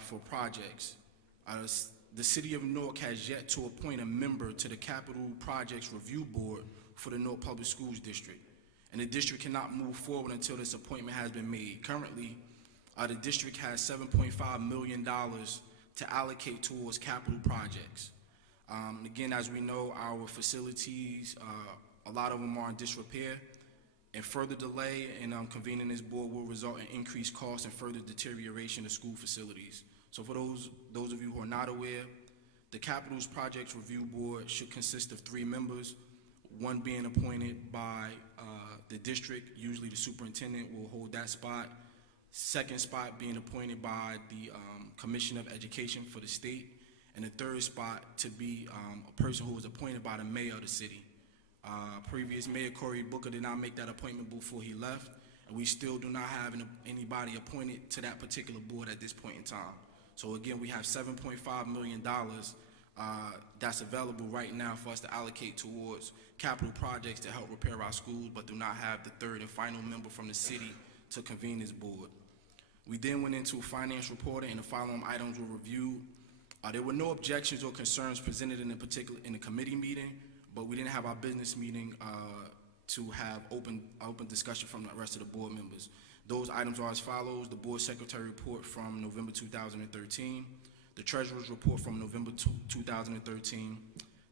for projects. The City of Newark has yet to appoint a member to the Capital Projects Review Board for the Newark Public Schools District, and the district cannot move forward until this appointment has been made. Currently, the district has $7.5 million to allocate towards capital projects. Again, as we know, our facilities, a lot of them are in disrepair, and further delay in convening this board will result in increased costs and further deterioration of school facilities. So for those of you who are not aware, the Capital Projects Review Board should consist of 3 members, one being appointed by the district. Usually the superintendent will hold that spot. Second spot being appointed by the Commission of Education for the state, and the third spot to be a person who was appointed by the mayor of the city. Previous Mayor Cory Booker did not make that appointment before he left, and we still do not have anybody appointed to that particular board at this point in time. So again, we have $7.5 million that's available right now for us to allocate towards capital projects to help repair our schools, but do not have the third and final member from the city to convene this board. We then went into finance reporting, and the following items were reviewed. There were no objections or concerns presented in the committee meeting, but we didn't have our business meeting to have open discussion from the rest of the board members. Those items are as follows: the board secretary report from November 2013, the treasurer's report from November 2013,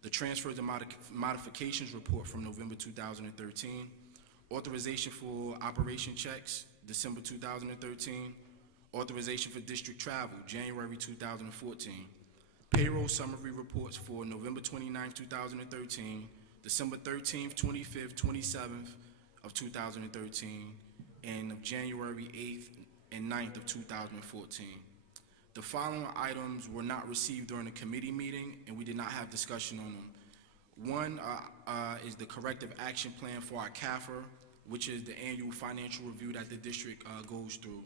the transfers and modifications report from November 2013, authorization for operation checks, December 2013, authorization for district travel, January 2014, payroll summary reports for November 29th, 2013, December 13th, 25th, 27th of 2013, and of January 8th and 9th of 2014. The following items were not received during the committee meeting, and we did not have discussion on them. One is the corrective action plan for our CAFR, which is the annual financial review that the district goes through.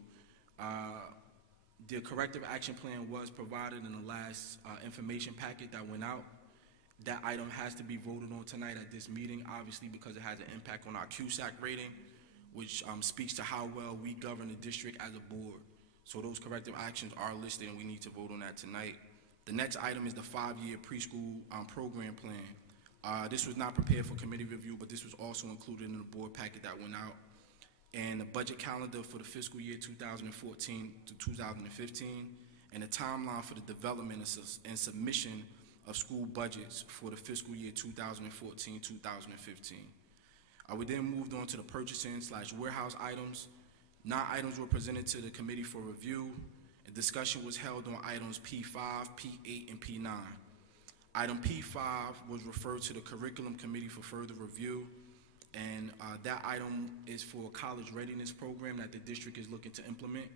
The corrective action plan was provided in the last information packet that went out. That item has to be voted on tonight at this meeting, obviously, because it has an impact on our QSAC rating, which speaks to how well we govern the district as a board. So those corrective actions are listed, and we need to vote on that tonight. The next item is the 5-year preschool program plan. This was not prepared for committee review, but this was also included in the board packet that went out. And the budget calendar for the fiscal year 2014 to 2015, and the timeline for the development and submission of school budgets for the fiscal year 2014-2015. We then moved on to the purchasing/warehouse items. 9 items were presented to the committee for review. A discussion was held on items P5, P8, and P9. Item P5 was referred to the curriculum committee for further review, and that item is for a college readiness program that the district is looking to implement.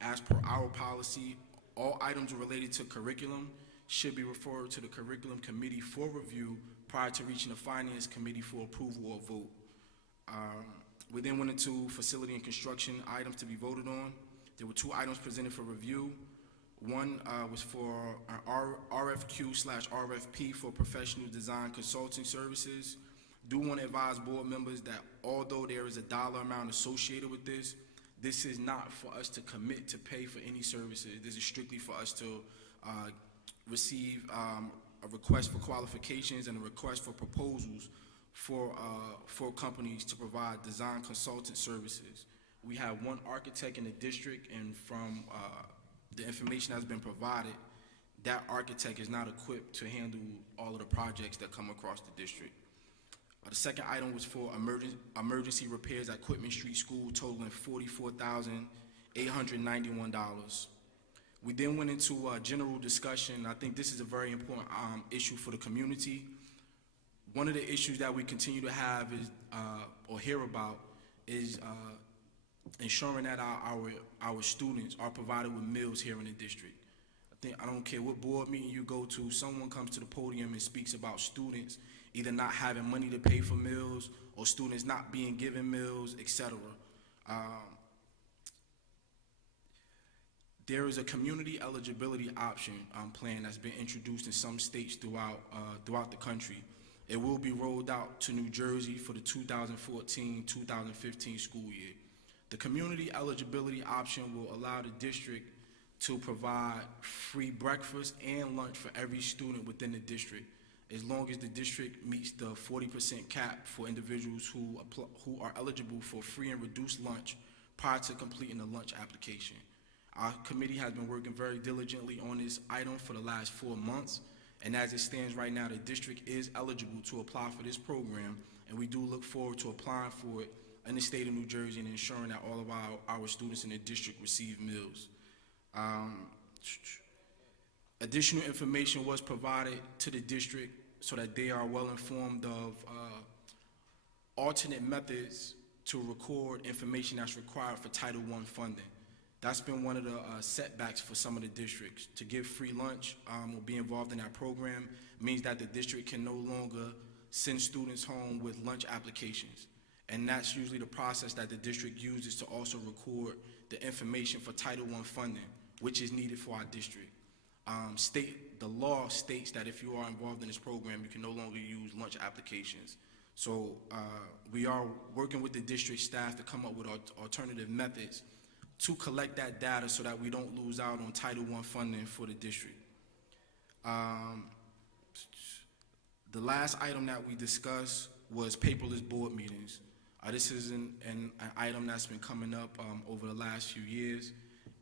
As per our policy, all items related to curriculum should be referred to the curriculum committee for review prior to reaching the finance committee for approval or vote. We then went into facility and construction items to be voted on. There were 2 items presented for review. One was for an RFQ/RFP for professional design consulting services. Do want to advise board members that although there is a dollar amount associated with this, this is not for us to commit to pay for any services. This is strictly for us to receive a request for qualifications and a request for proposals for companies to provide design consultant services. We have one architect in the district, and from the information that's been provided, that architect is not equipped to handle all of the projects that come across the district. The second item was for emergency repairs at Quitman Street School, totaling $44,891. We then went into a general discussion. I think this is a very important issue for the community. One of the issues that we continue to have is, or hear about, is ensuring that our students are provided with meals here in the district. I don't care what board meeting you go to, someone comes to the podium and speaks about students either not having money to pay for meals or students not being given meals, etc. There is a community eligibility option plan that's been introduced in some states throughout the country. It will be rolled out to New Jersey for the 2014-2015 school year. The community eligibility option will allow the district to provide free breakfast and lunch for every student within the district, as long as the district meets the 40% cap for individuals who are eligible for free and reduced lunch prior to completing the lunch application. Our committee has been working very diligently on this item for the last 4 months, and as it stands right now, the district is eligible to apply for this program, and we do look forward to applying for it in the state of New Jersey and ensuring that all of our students in the district receive meals. Additional information was provided to the district so that they are well informed of alternate methods to record information that's required for Title I funding. That's been one of the setbacks for some of the districts. To give free lunch or be involved in that program means that the district can no longer send students home with lunch applications. And that's usually the process that the district uses to also record the information for Title I funding, which is needed for our district. The law states that if you are involved in this program, you can no longer use lunch applications. So we are working with the district staff to come up with alternative methods to collect that data so that we don't lose out on Title I funding for the district. The last item that we discussed was paperless board meetings. This is an item that's been coming up over the last few years.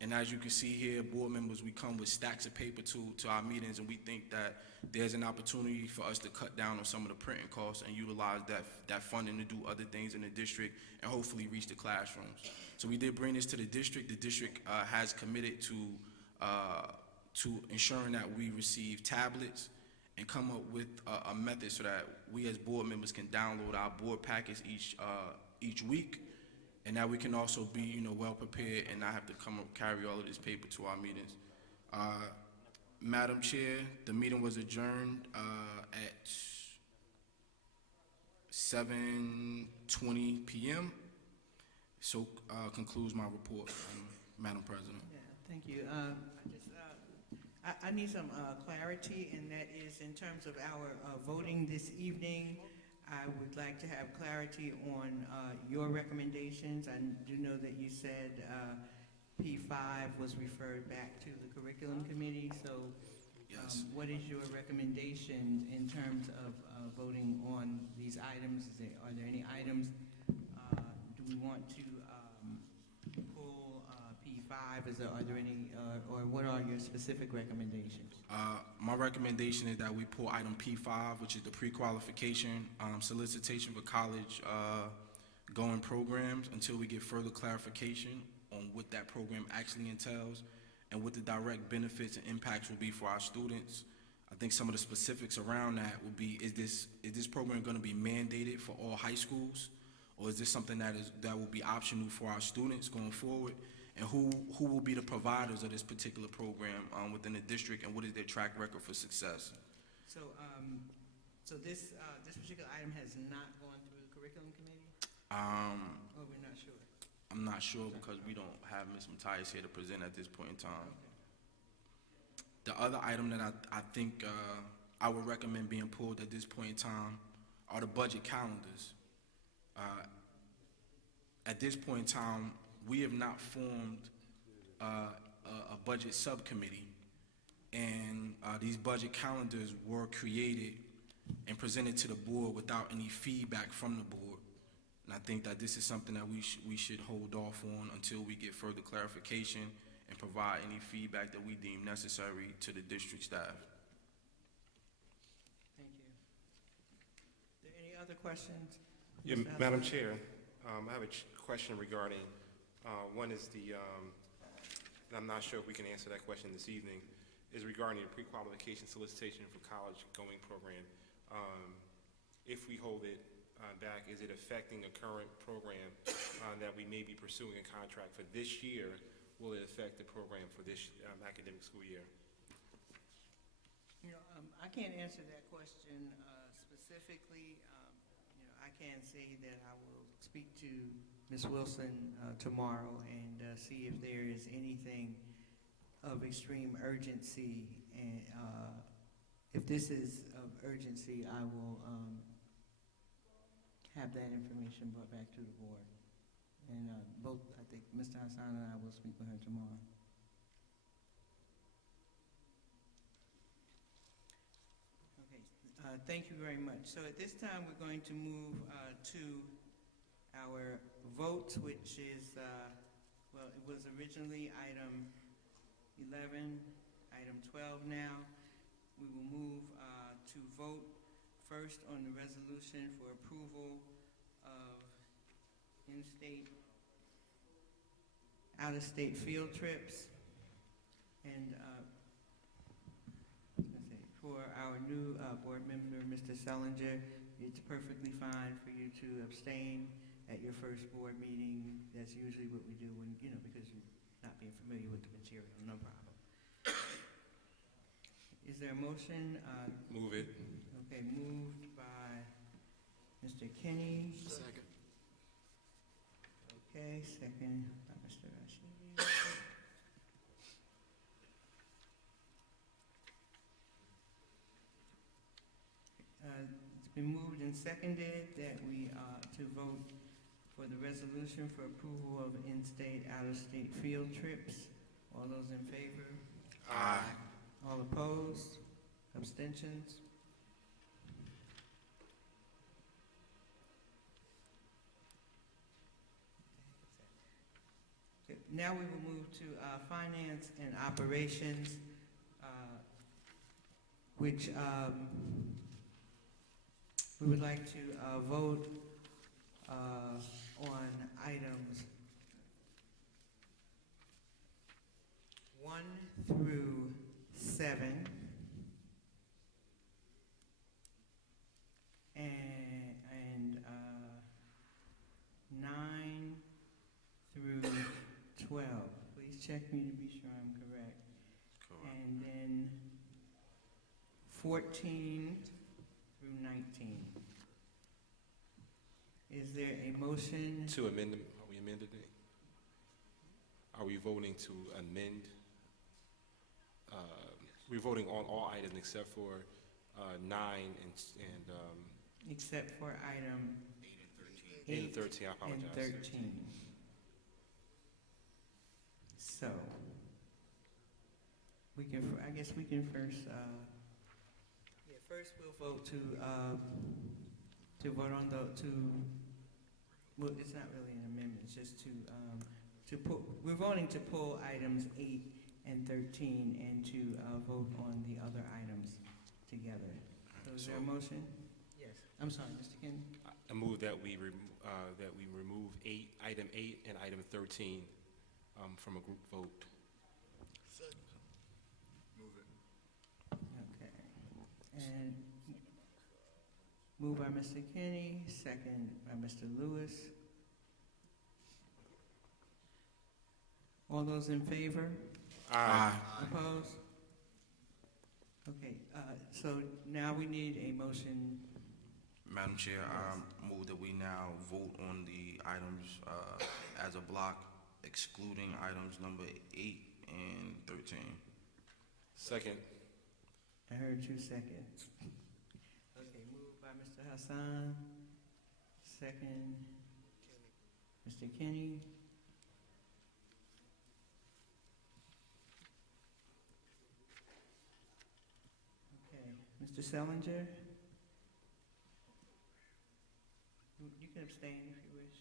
And as you can see here, board members, we come with stacks of paper to our meetings, and we think that there's an opportunity for us to cut down on some of the printing costs and utilize that funding to do other things in the district and hopefully reach the classrooms. So we did bring this to the district. The district has committed to ensuring that we receive tablets and come up with a method so that we as board members can download our board packets each week, and that we can also be, well prepared and not have to carry all of this paper to our meetings. Madam Chair, the meeting was adjourned at 7:20 p.m. So concludes my report, Madam President. Yeah, thank you. I need some clarity, and that is in terms of our voting this evening. I would like to have clarity on your recommendations. I do know that you said P5 was referred back to the curriculum committee, so yes. What is your recommendation in terms of voting on these items? Are there any items, do we want to pull P5? Are there any, or what are your specific recommendations? My recommendation is that we pull item P5, which is the pre-qualification solicitation for college going programs, until we get further clarification on what that program actually entails and what the direct benefits and impacts will be for our students. I think some of the specifics around that would be, is this program going to be mandated for all high schools, or is this something that will be optional for our students going forward? And who will be the providers of this particular program within the district, and what is their track record for success? So, this particular item has not gone through the curriculum committee? Or we're not sure? I'm not sure because we don't have Ms. Matthias here to present at this point in time. Okay. The other item that I think I would recommend being pulled at this point in time are the budget calendars. At this point in time, we have not formed a budget subcommittee, and these budget calendars were created and presented to the board without any feedback from the board. And I think that this is something that we should hold off on until we get further clarification and provide any feedback that we deem necessary to the district staff. Thank you. Are there any other questions? Yeah, Mr. Madam Hassan? Chair, I have a question regarding, one is and I'm not sure if we can answer that question this evening, is regarding the pre-qualification solicitation for college going program. If we hold it back, is it affecting a current program that we may be pursuing a contract for this year? Will it affect the program for this academic school year? I can't answer that question specifically. I can say that I will speak to Ms. Wilson tomorrow and see if there is anything of extreme urgency. And if this is of urgency, I will have that information brought back to the board. And both, I think, Mr. Hassan and I will speak with her tomorrow. Okay, thank you very much. So at this time, we're going to move to our vote, which is, well, it was originally item 11, item 12 now. We will move to vote first on the resolution for approval of in-state, out-of-state field trips. And for our new board member, Mr. Sellinger, it's perfectly fine for you to abstain at your first board meeting. That's usually what we do when, because you're not being familiar with the material, no problem. Is there a motion? Move it. Okay, moved by Mr. Kenny. Second. Okay, second by Mr. Rashidi. It's been moved and seconded that we to vote for the resolution for approval of in-state, out-of-state field trips. All those in favor? Aye. All opposed? Abstentions? Okay, now we will move to finance and operations, which we would like to vote on items 1 through 7 and 9 through 12. Please check me to be sure I'm correct. And then 14 through 19. Is there a motion? To amend them, are we amended it? Are we voting to amend? We're voting on all items except for 9 and Except for item 8 and 13, I apologize. and 13. So, we can, I guess we can first, first we'll vote to vote on well, it's not really an amendment, it's just we're voting to pull items 8 and 13 and to vote on the other items together. So is there a motion? Yes. I'm sorry, Mr. Kenny? I move that we remove item 8 and item 13 from a group vote. Second. Move it. Okay. And moved by Mr. Kenny, second by Mr. Lewis. All those in favor? Aye. Opposed? Okay, so now we need a motion. Madam Chair, I move that we now vote on the items as a block, excluding items number 8 and 13. Second. I heard 2 seconds. Okay, moved by Mr. Hassan. Second, Mr. Kenny. Okay, Mr. Sellinger. You can abstain if you wish.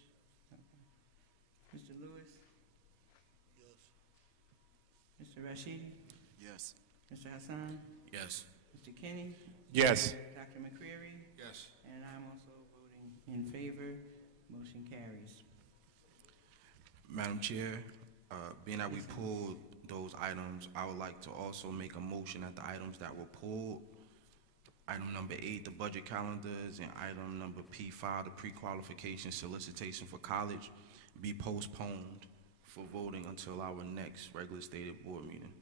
Okay. Mr. Lewis. Yes. Mr. Rashid. Yes. Mr. Hassan. Yes. Mr. Kenny. Yes. Dr. McCreary. Yes. And I'm also voting in favor. Motion carries. Madam Chair, being that we pulled those items, I would like to also make a motion that the items that were pulled, item number 8, the budget calendars, and item number P5, the pre-qualification solicitation for college, be postponed for voting until our next regular stated board meeting.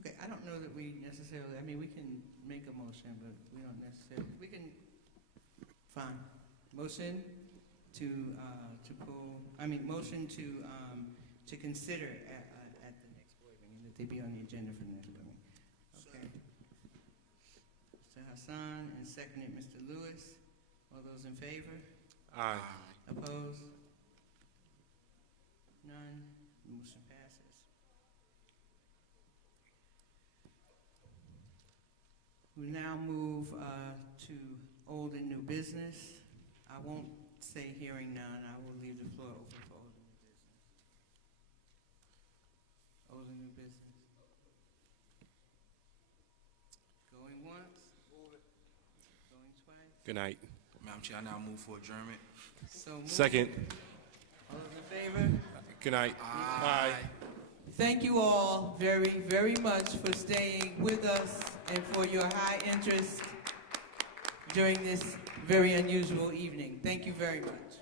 Okay, I don't know that we necessarily, I mean, we can make a motion, but we don't necessarily, we can, fine. Motion to pull, motion to consider at the next board meeting, that they be on the agenda for the next board meeting. Okay. Mr. Hassan, and seconded Mr. Lewis. All those in favor? Aye. Opposed? None. Motion passes. We now move to old and new business. I won't say hearing none. I will leave the floor open for old and new business. Old and new business. Going once. Going twice. Good night. Madam Chair, I now move for adjournment. So moved. Second. All those in favor? Good night. Aye. Thank you all very, very much for staying with us and for your high interest during this very unusual evening. Thank you very much.